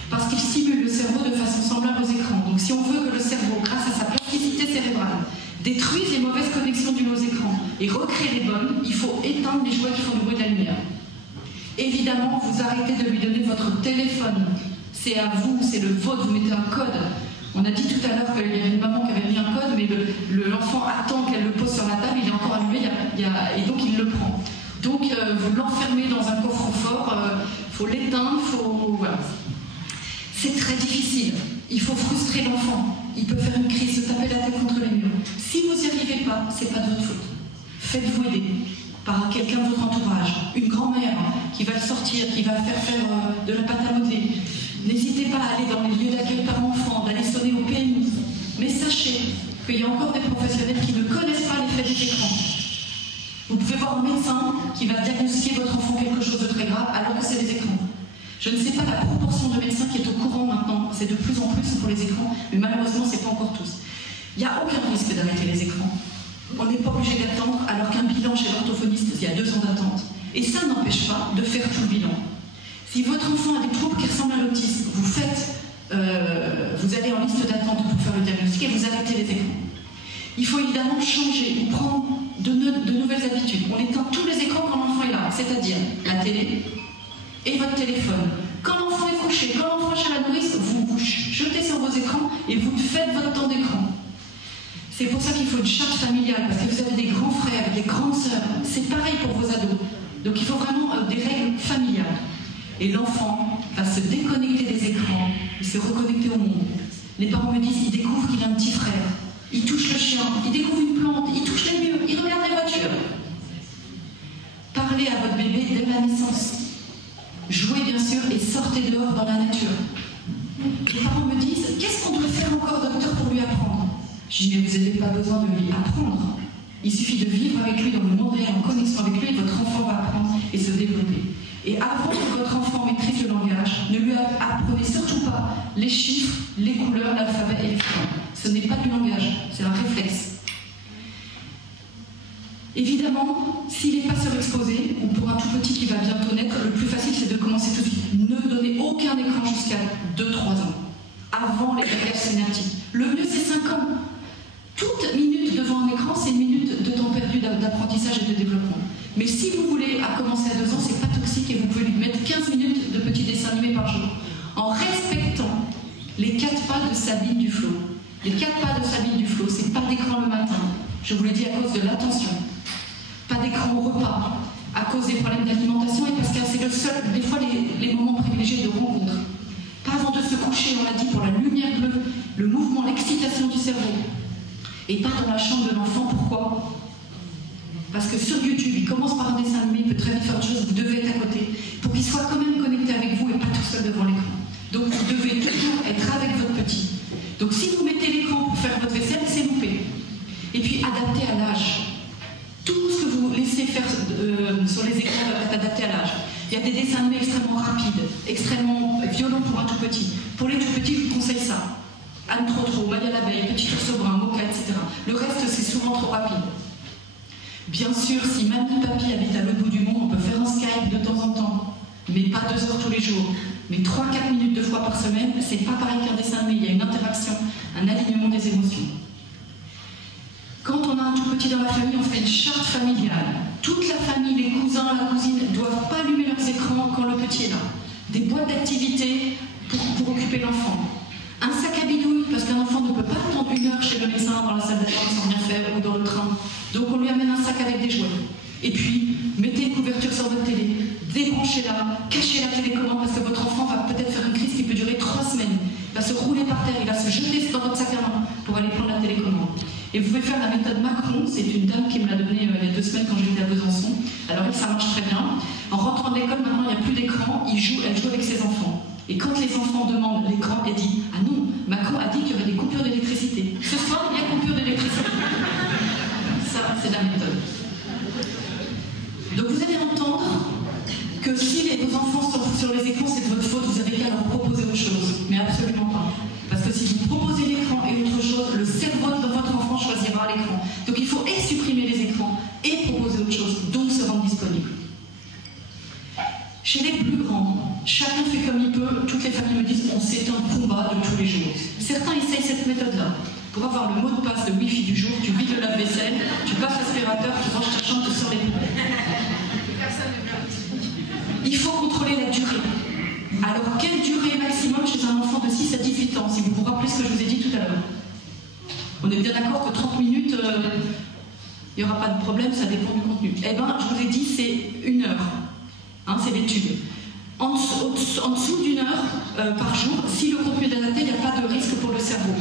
Parce qu'ils stimulent le cerveau de façon semblable aux écrans. Donc si on veut que le cerveau, grâce à sa plasticité cérébrale, détruise les mauvaises connexions de nos écrans et recrée les bonnes, il faut éteindre les jouets qui font du bruit de la lumière. Évidemment, vous arrêtez de lui donner votre téléphone. C'est à vous, c'est le vôtre, vous mettez un code. On a dit tout à l'heure qu'il y avait une maman qui avait mis un code, mais l'enfant attend qu'elle le pose sur la table, il est encore allumé, et donc il le prend. Donc vous l'enfermez dans un coffre-fort, il faut l'éteindre, voilà. C'est très difficile. Il faut frustrer l'enfant. Il peut faire une crise, se taper la tête contre les murs. Si vous n'y arrivez pas, c'est pas de votre faute. Faites-vous aider par quelqu'un de votre entourage, une grand-mère qui va le sortir, qui va faire de la pâte à modeler. N'hésitez pas à aller dans les lieux d'accueil par enfants, d'aller sonner au PMI. Mais sachez qu'il y a encore des professionnels qui ne connaissent pas l'effet des écrans. Vous pouvez voir un médecin qui va diagnostiquer votre enfant quelque chose de très grave alors que c'est les écrans. Je ne sais pas la proportion de médecins qui est au courant maintenant, c'est de plus en plus pour les écrans, mais malheureusement, ce n'est pas encore tous. Il n'y a aucun risque d'arrêter les écrans. On n'est pas obligé d'attendre, alors qu'un bilan chez l'orthophoniste, il y a 2 ans d'attente. Et ça n'empêche pas de faire tout le bilan. Si votre enfant a des troubles qui ressemblent à l'autisme, vous allez en liste d'attente pour faire le diagnostic et vous arrêtez les écrans. Il faut évidemment changer ou prendre de nouvelles habitudes. On éteint tous les écrans quand l'enfant est là, c'est-à-dire la télé et votre téléphone. Quand l'enfant est couché, quand l'enfant est chez la nourrice, vous jetez sur vos écrans et vous faites votre temps d'écran. C'est pour ça qu'il faut une charte familiale, parce que vous avez des grands frères, des grandes sœurs. C'est pareil pour vos ados. Donc il faut vraiment des règles familiales. Et l'enfant va se déconnecter des écrans et se reconnecter au monde. Les parents me disent, il découvre qu'il a un petit frère. Il touche le chien, il découvre une plante, il touche les murs, il regarde les voitures. Parlez à votre bébé dès la naissance. Jouez bien sûr et sortez dehors dans la nature. Les parents me disent, qu'est-ce qu'on doit faire encore, docteur, pour lui apprendre? Je dis, mais vous n'avez pas besoin de lui apprendre. Il suffit de vivre avec lui dans le monde réel, en connexion avec lui, et votre enfant va apprendre et se développer. Et avant que votre enfant maîtrise le langage, ne lui apprenez surtout pas les chiffres, les couleurs, l'alphabet et les phrases. Ce n'est pas du langage, c'est un réflexe. Évidemment, s'il n'est pas surexposé, ou pour un tout petit qui va bientôt naître, le plus facile c'est de commencer tout de suite. Ne donnez aucun écran jusqu'à 2-3 ans, avant les bagages synaptiques. Le mieux c'est 5 ans. Toute minute devant un écran, c'est une minute de temps perdu d'apprentissage et de développement. Mais si vous voulez commencer à 2 ans, c'est pas toxique et vous pouvez lui mettre 15 minutes de petits dessins animés par jour, en respectant les 4 pas de Sabine Duflo. Les 4 pas de Sabine Duflo, c'est pas d'écran le matin, je vous l'ai dit à cause de l'attention. Pas d'écran au repas, à cause des problèmes d'alimentation et parce que c'est le seul, des fois, les moments privilégiés de rencontre. Pas avant de se coucher, on l'a dit, pour la lumière bleue, le mouvement, l'excitation du cerveau. Et pas dans la chambre de l'enfant, pourquoi? Parce que sur YouTube, il commence par un dessin animé, il peut très vite faire autre chose, vous devez être à côté, pour qu'il soit quand même connecté avec vous et pas tout seul devant l'écran. Donc vous devez toujours être avec votre petit. Donc si vous mettez l'écran pour faire votre vaisselle, c'est loupé. Et puis adapté à l'âge. Tout ce que vous laissez faire sur les écrans doit être adapté à l'âge. Il y a des dessins animés extrêmement rapides, extrêmement violents pour un tout petit. Pour les tout petits, je vous conseille ça. Anne Trotro, Maya l'abeille, Petit ours brun, Mocha, etc. Le reste, c'est souvent trop rapide. Bien sûr, si mamie, papy habitent à l'autre bout du monde, on peut faire un Skype de temps en temps. Mais pas 2 heures tous les jours. Mais 3-4 minutes 2 fois par semaine, c'est pas pareil qu'un dessin animé. Il y a une interaction, un alignement des émotions. Quand on a un tout petit dans la famille, on fait une charte familiale. Toute la famille, les cousins, la cousine, ne doivent pas allumer leurs écrans quand le petit est là. Des boîtes d'activités pour occuper l'enfant. Un sac à bidouille, parce qu'un enfant ne peut pas attendre 1 heure chez le médecin dans la salle d'attente sans rien faire ou dans le train. Donc on lui amène un sac avec des jouets. Et puis, mettez une couverture sur votre télé, débranchez-la, cachez la télécommande parce que votre enfant va peut-être faire une crise qui peut durer 3 semaines. Il va se rouler par terre, il va se jeter dans votre sac à main pour aller prendre la télécommande. Et vous pouvez faire la méthode Macron, c'est une dame qui me l'a donnée il y a 2 semaines quand j'étais à Besançon. Alors ça marche très bien. En rentrant de l'école, maintenant il n'y a plus d'écran, elle joue avec ses enfants. Et quand les enfants demandent l'écran, elle dit « Ah non, Macron a dit qu'il y aurait des coupures d'électricité. Ce soir, il y a coupure d'électricité. » Ça, c'est la méthode. Donc vous allez entendre que si vos enfants sont sur les écrans, c'est de votre faute, vous avez qu'à leur proposer autre chose. Mais absolument pas. Parce que si vous proposez l'écran et autre chose, le cerveau de votre enfant choisira l'écran. Donc il faut et supprimer les écrans et proposer autre chose, donc se rendre disponible. Chez les plus grands, chacun fait comme il peut. Toutes les familles me disent « c'est un combat de tous les jours ». Certains essayent cette méthode-là. Pour avoir le mot de passe de Wi-Fi du jour, tu vides le lave-vaisselle, tu passes l'aspirateur, tu ranges ta chambre, tu sors les poubelles. Il faut contrôler la durée. Alors, quelle durée maximum chez un enfant de 6 à 18 ans, si vous vous rappelez ce que je vous ai dit tout à l'heure? On est bien d'accord que 30 minutes, il n'y aura pas de problème, ça dépend du contenu. Eh bien, je vous ai dit, c'est 1 heure. Hein, c'est l'étude. En dessous d'1 heure par jour, si le contenu est adapté, il n'y a pas de risque pour le cerveau.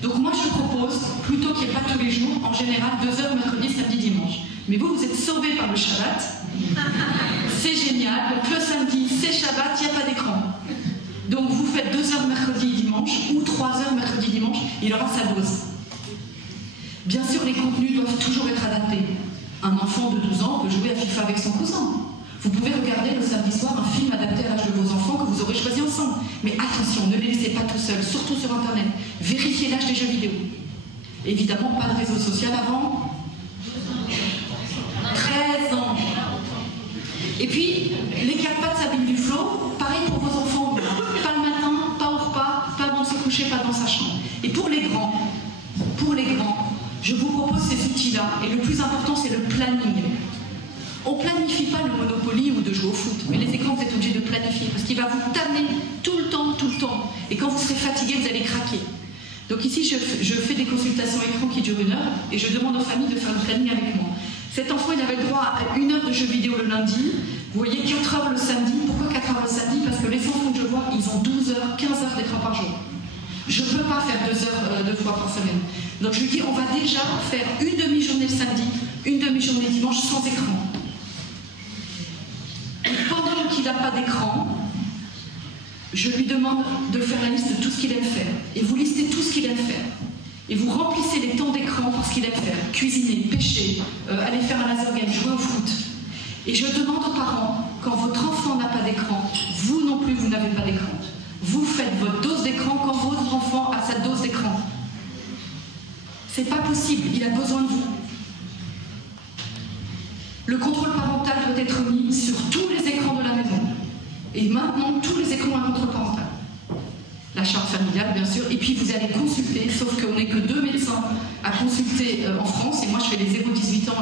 Donc moi, je propose, plutôt qu'il n'y ait pas tous les jours, en général, 2 heures mercredi, samedi, dimanche. Mais vous êtes sauvés par le Shabbat. C'est génial. Donc le samedi, c'est Shabbat, il n'y a pas d'écran. Donc vous faites 2 heures mercredi, dimanche, ou 3 heures mercredi, dimanche, il aura sa dose. Bien sûr, les contenus doivent toujours être adaptés. Un enfant de 12 ans peut jouer à FIFA avec son cousin. Vous pouvez regarder le samedi soir un film adapté à l'âge de vos enfants que vous aurez choisi ensemble. Mais attention, ne les laissez pas tout seuls, surtout sur Internet. Vérifiez l'âge des jeux vidéo. Évidemment, pas de réseau social avant 13 ans. Et puis, les 4 pas de Sabine Duflo, pareil pour vos enfants. Pas le matin, pas au repas, pas avant de se coucher, pas dans sa chambre. Et pour les grands, je vous propose ces outils-là. Et le plus important, c'est le planning. On ne planifie pas le Monopoly ou de jouer au foot, mais les écrans, vous êtes obligés de planifier parce qu'il va vous tanner tout le temps. Et quand vous serez fatigué, vous allez craquer. Donc ici, je fais des consultations écran qui durent 1 heure et je demande aux familles de faire le planning avec moi. Cet enfant, il avait le droit à 1 heure de jeux vidéo le lundi. Vous voyez, 4 heures le samedi. Pourquoi 4 heures le samedi? Parce que les enfants que je vois, ils ont 12 heures, 15 heures d'écran par jour. Je ne peux pas faire 2 heures 2 fois par semaine. Donc je lui dis, on va déjà faire une demi-journée le samedi, une demi-journée dimanche sans écran. Pendant qu'il n'a pas d'écran, je lui demande de faire la liste de tout ce qu'il aime faire. Et vous listez tout ce qu'il aime faire. Et vous remplissez les temps d'écran pour ce qu'il aime faire. Cuisiner, pêcher, aller faire un laser game, jouer au foot. Et je demande aux parents, quand votre enfant n'a pas d'écran, vous non plus, vous n'avez pas d'écran. Vous faites votre dose d'écran quand votre enfant a sa dose d'écran. C'est pas possible, il a besoin de vous. Le contrôle parental doit être mis sur tous les écrans de la maison. Et maintenant, tous les écrans ont un contrôle parental. La charte familiale, bien sûr, et puis vous allez consulter, sauf qu'on n'est que 2 médecins à consulter en France, et moi je fais les 0-18 ans,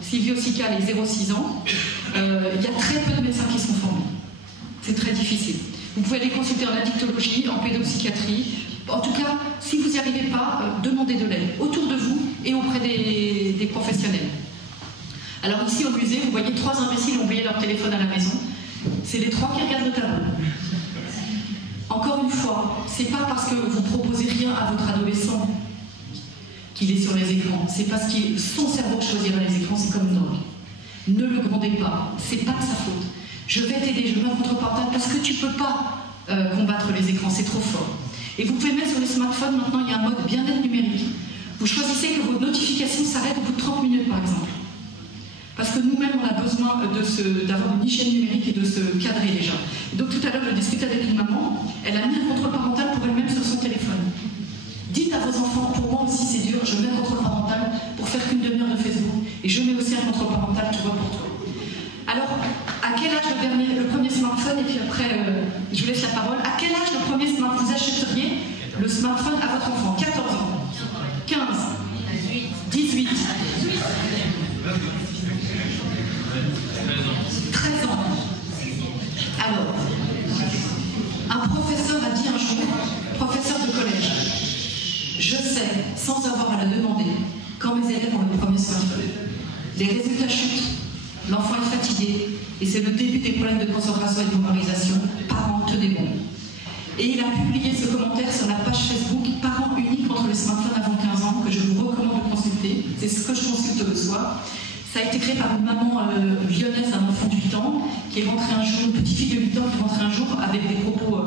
Sylvie Ossica les 0-6 ans. Il y a très peu de médecins qui sont formés. C'est très difficile. Vous pouvez aller consulter en addictologie, en pédopsychiatrie. En tout cas, si vous n'y arrivez pas, demandez de l'aide autour de vous et auprès des professionnels. Alors ici au musée, vous voyez 3 imbéciles ont oublié leur téléphone à la maison. C'est les 3 qui regardent le tableau. Encore une fois, c'est pas parce que vous proposez rien à votre adolescent qu'il est sur les écrans. C'est parce que son cerveau choisira les écrans, c'est comme une drogue. Ne le grondez pas, c'est pas de sa faute. Je vais t'aider, je mets un contrôle parental parce que tu peux pas combattre les écrans, c'est trop fort. Et vous pouvez mettre sur les smartphones, maintenant il y a un mode bien-être numérique. Vous choisissez que vos notifications s'arrêtent au bout de 30 minutes par exemple. Parce que nous-mêmes, on a besoin d'avoir une hygiène numérique et de se cadrer déjà. Donc tout à l'heure, je discutais avec une maman, elle a mis un contrôle parental pour elle-même sur son téléphone. Dites à vos enfants, pour moi aussi c'est dur, je mets un contrôle parental pour faire qu'une demi-heure de Facebook, et je mets aussi un contrôle parental, tu vois, pour toi. Alors, à quel âge le premier smartphone, et puis après, je vous laisse la parole, à quel âge le premier smartphone, vous achèteriez le smartphone à votre enfant? 14 ans, 15, 18, 13 ans. Alors, un professeur a dit un jour, professeur de collège, je sais, sans avoir à la demander, quand mes élèves ont le premier smartphone. Les résultats chutent, l'enfant est fatigué, et c'est le début des problèmes de concentration et de mémorisation. Parents, tenez bon. Et il a publié ce commentaire sur la page Facebook Parents uniques contre le smartphone avant 15 ans, que je vous recommande de consulter. C'est ce que je consulte le soir. Ça a été créé par une maman lyonnaise d'un enfant de 8 ans, qui est rentrée un jour, une petite fille de 8 ans qui est rentrée un jour avec des propos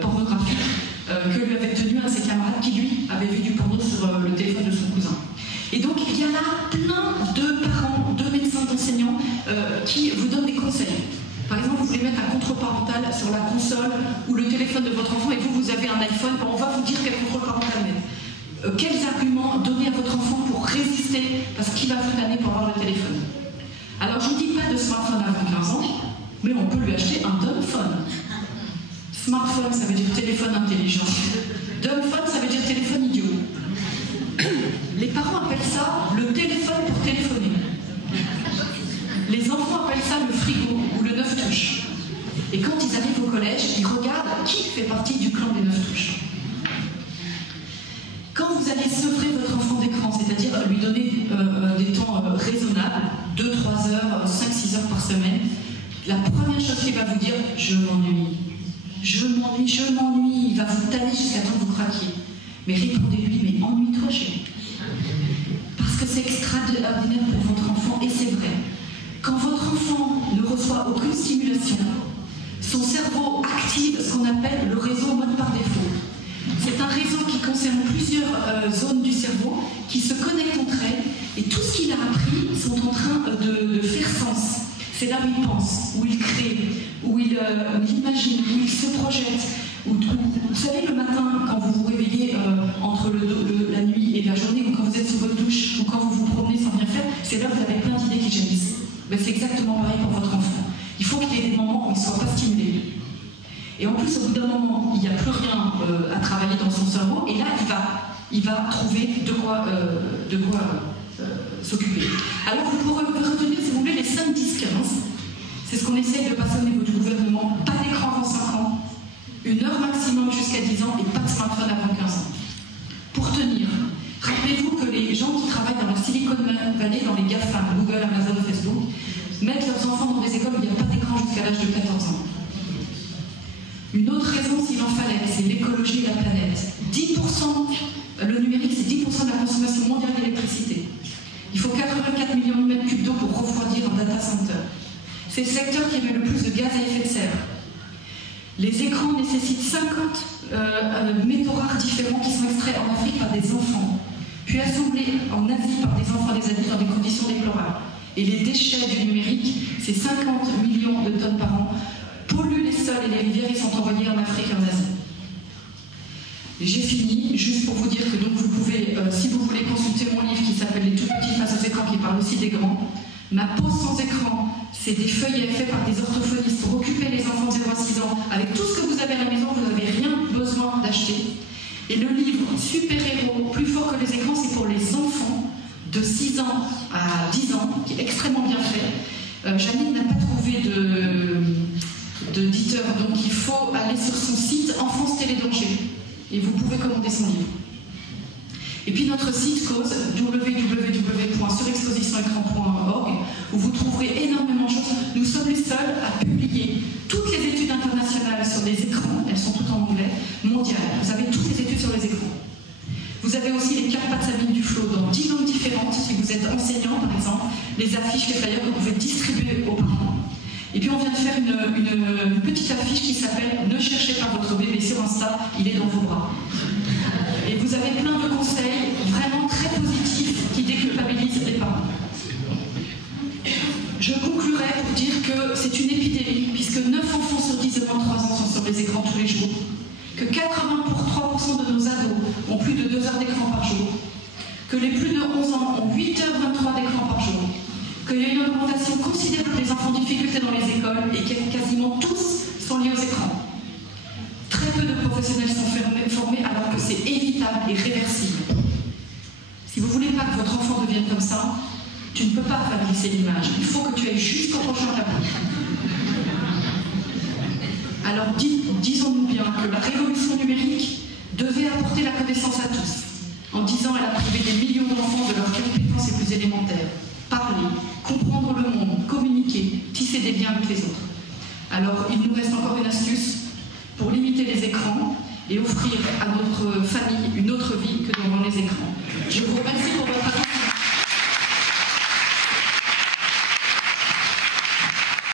pornographiques que lui avait tenu un de ses camarades qui, lui, avait vu du porno sur le téléphone de son cousin. Et donc, il y en a plein de parents, de médecins, d'enseignants qui vous donnent des conseils. Par exemple, vous voulez mettre un contrôle parental sur la console ou le téléphone de votre enfant et vous avez un iPhone, on va vous dire quel contrôle parental mettre. Quels arguments donner à votre enfant pour résister, parce qu'il va vous tanner pour avoir le téléphone. Alors, je ne dis pas de smartphone avant 15 ans, mais on peut lui acheter un dumbphone. Smartphone, ça veut dire téléphone intelligent. Dumbphone, ça veut dire téléphone idiot. Les parents appellent ça le téléphone pour téléphoner. Les enfants appellent ça le frigo ou le 9 touches. Et quand ils arrivent au collège, ils regardent qui fait partie du clan des 9 touches. Quand vous allez sevrer votre enfant d'écran, c'est-à-dire lui donner des temps raisonnables, 2-3 heures, 5-6 heures par semaine, la première chose qu'il va vous dire, je m'ennuie. Je m'ennuie, je m'ennuie. Il va vous tanner jusqu'à temps que vous craquiez. Mais répondez-lui, mais ennuie-toi chérie. Parce que c'est extraordinaire pour votre enfant, et c'est vrai. Quand votre enfant ne reçoit aucune stimulation, son cerveau active ce qu'on appelle le réseau mode par défaut. C'est un réseau qui concerne plusieurs zones du cerveau qui se connectent entre elles, et tout ce qu'il a appris sont en train de faire sens. C'est là où il pense, où il crée, où il imagine, où il se projette. Vous savez, le matin, quand vous vous réveillez entre la nuit et la journée, ou quand vous êtes sous votre douche, ou quand vous vous promenez sans rien faire, c'est là où vous avez plein d'idées qui jaillissent. Ben, c'est exactement pareil pour votre enfant. Il faut qu'il y ait des moments où il ne soit pas stimulé. Et en plus, au bout d'un moment, il n'y a plus rien à travailler dans son cerveau, et là, il va trouver de quoi s'occuper. Alors, vous pourrez retenir, si vous voulez, les 5, 10, 15. C'est ce qu'on essaye de passer au niveau du gouvernement. Pas d'écran avant 5 ans, 1 heure maximum jusqu'à 10 ans, et pas de smartphone avant 15 ans. Pour tenir, rappelez-vous que les gens qui travaillent dans le Silicon Valley, dans les GAFA, Google, Amazon, Facebook, mettent leurs enfants dans des écoles où il n'y a pas d'écran jusqu'à l'âge de 14 ans. Une autre raison, s'il en fallait, c'est l'écologie et la planète. 10%, le numérique, c'est 10% de la consommation mondiale d'électricité. Il faut 84 millions de mètres cubes d'eau pour refroidir un data center. C'est le secteur qui émet le plus de gaz à effet de serre. Les écrans nécessitent 50 métaux rares différents qui sont extraits en Afrique par des enfants, puis assemblés en Asie par des enfants et des adultes dans des conditions déplorables. Et les déchets du numérique, c'est 50 millions de tonnes par an, polluent les sols et les rivières et sont envoyés en Afrique et en Asie. J'ai fini, juste pour vous dire que donc vous pouvez, si vous voulez consulter mon livre qui s'appelle Les tout petits face aux écrans, qui parle aussi des grands, Ma pause sans écran, c'est des feuillets faits par des orthophonistes pour occuper les enfants de 0 à 6 ans. Avec tout ce que vous avez à la maison, vous n'avez rien besoin d'acheter. Et le livre Super-héros, plus fort que les écrans, c'est pour les enfants de 6 ans à 10 ans, qui est extrêmement bien fait. Janine n'a pas trouvé d'éditeur, donc il faut aller sur son site Enfance Télé Danger et vous pouvez commander son livre. Et puis notre site cause www.surexpositionécran.org où vous trouverez énormément de choses. Nous sommes les seuls à publier toutes les études internationales sur les écrans, elles sont toutes en anglais, mondiales. Vous avez toutes les études sur les écrans. Vous avez aussi les cartes Sabine Duflo dans 10 langues différentes. Si vous êtes enseignant, par exemple, les affiches, les flyers que vous pouvez distribuer aux parents. Et puis on vient de faire une petite affiche qui s'appelle « Ne cherchez pas votre bébé sur Insta, il est dans vos bras ». Et vous avez plein de conseils vraiment très positifs qui déculpabilisent les parents. Je conclurai pour dire que c'est une épidémie, puisque 9 enfants sur 10 de moins de 3 ans sont sur les écrans tous les jours, que 83% de nos ados ont plus de 2 heures d'écran par jour, que les plus de 11 ans ont 8h23 d'écran par jour, qu'il y a une augmentation considérable des enfants en difficulté dans les écoles et que quasiment tous sont liés aux écrans. Très peu de professionnels sont formés alors que c'est évitable et réversible. Si vous ne voulez pas que votre enfant devienne comme ça, tu ne peux pas faire glisser l'image. Il faut que tu ailles jusqu'au prochain tableau. Alors disons-nous bien que la révolution numérique devait apporter la connaissance à tous. En 10 ans, elle a privé des millions d'enfants de leurs compétences les plus élémentaires. Parler, comprendre le monde, communiquer, tisser des liens avec les autres. Alors, il nous reste encore une astuce pour limiter les écrans et offrir à notre famille une autre vie que devant les écrans. Je vous remercie pour votre attention.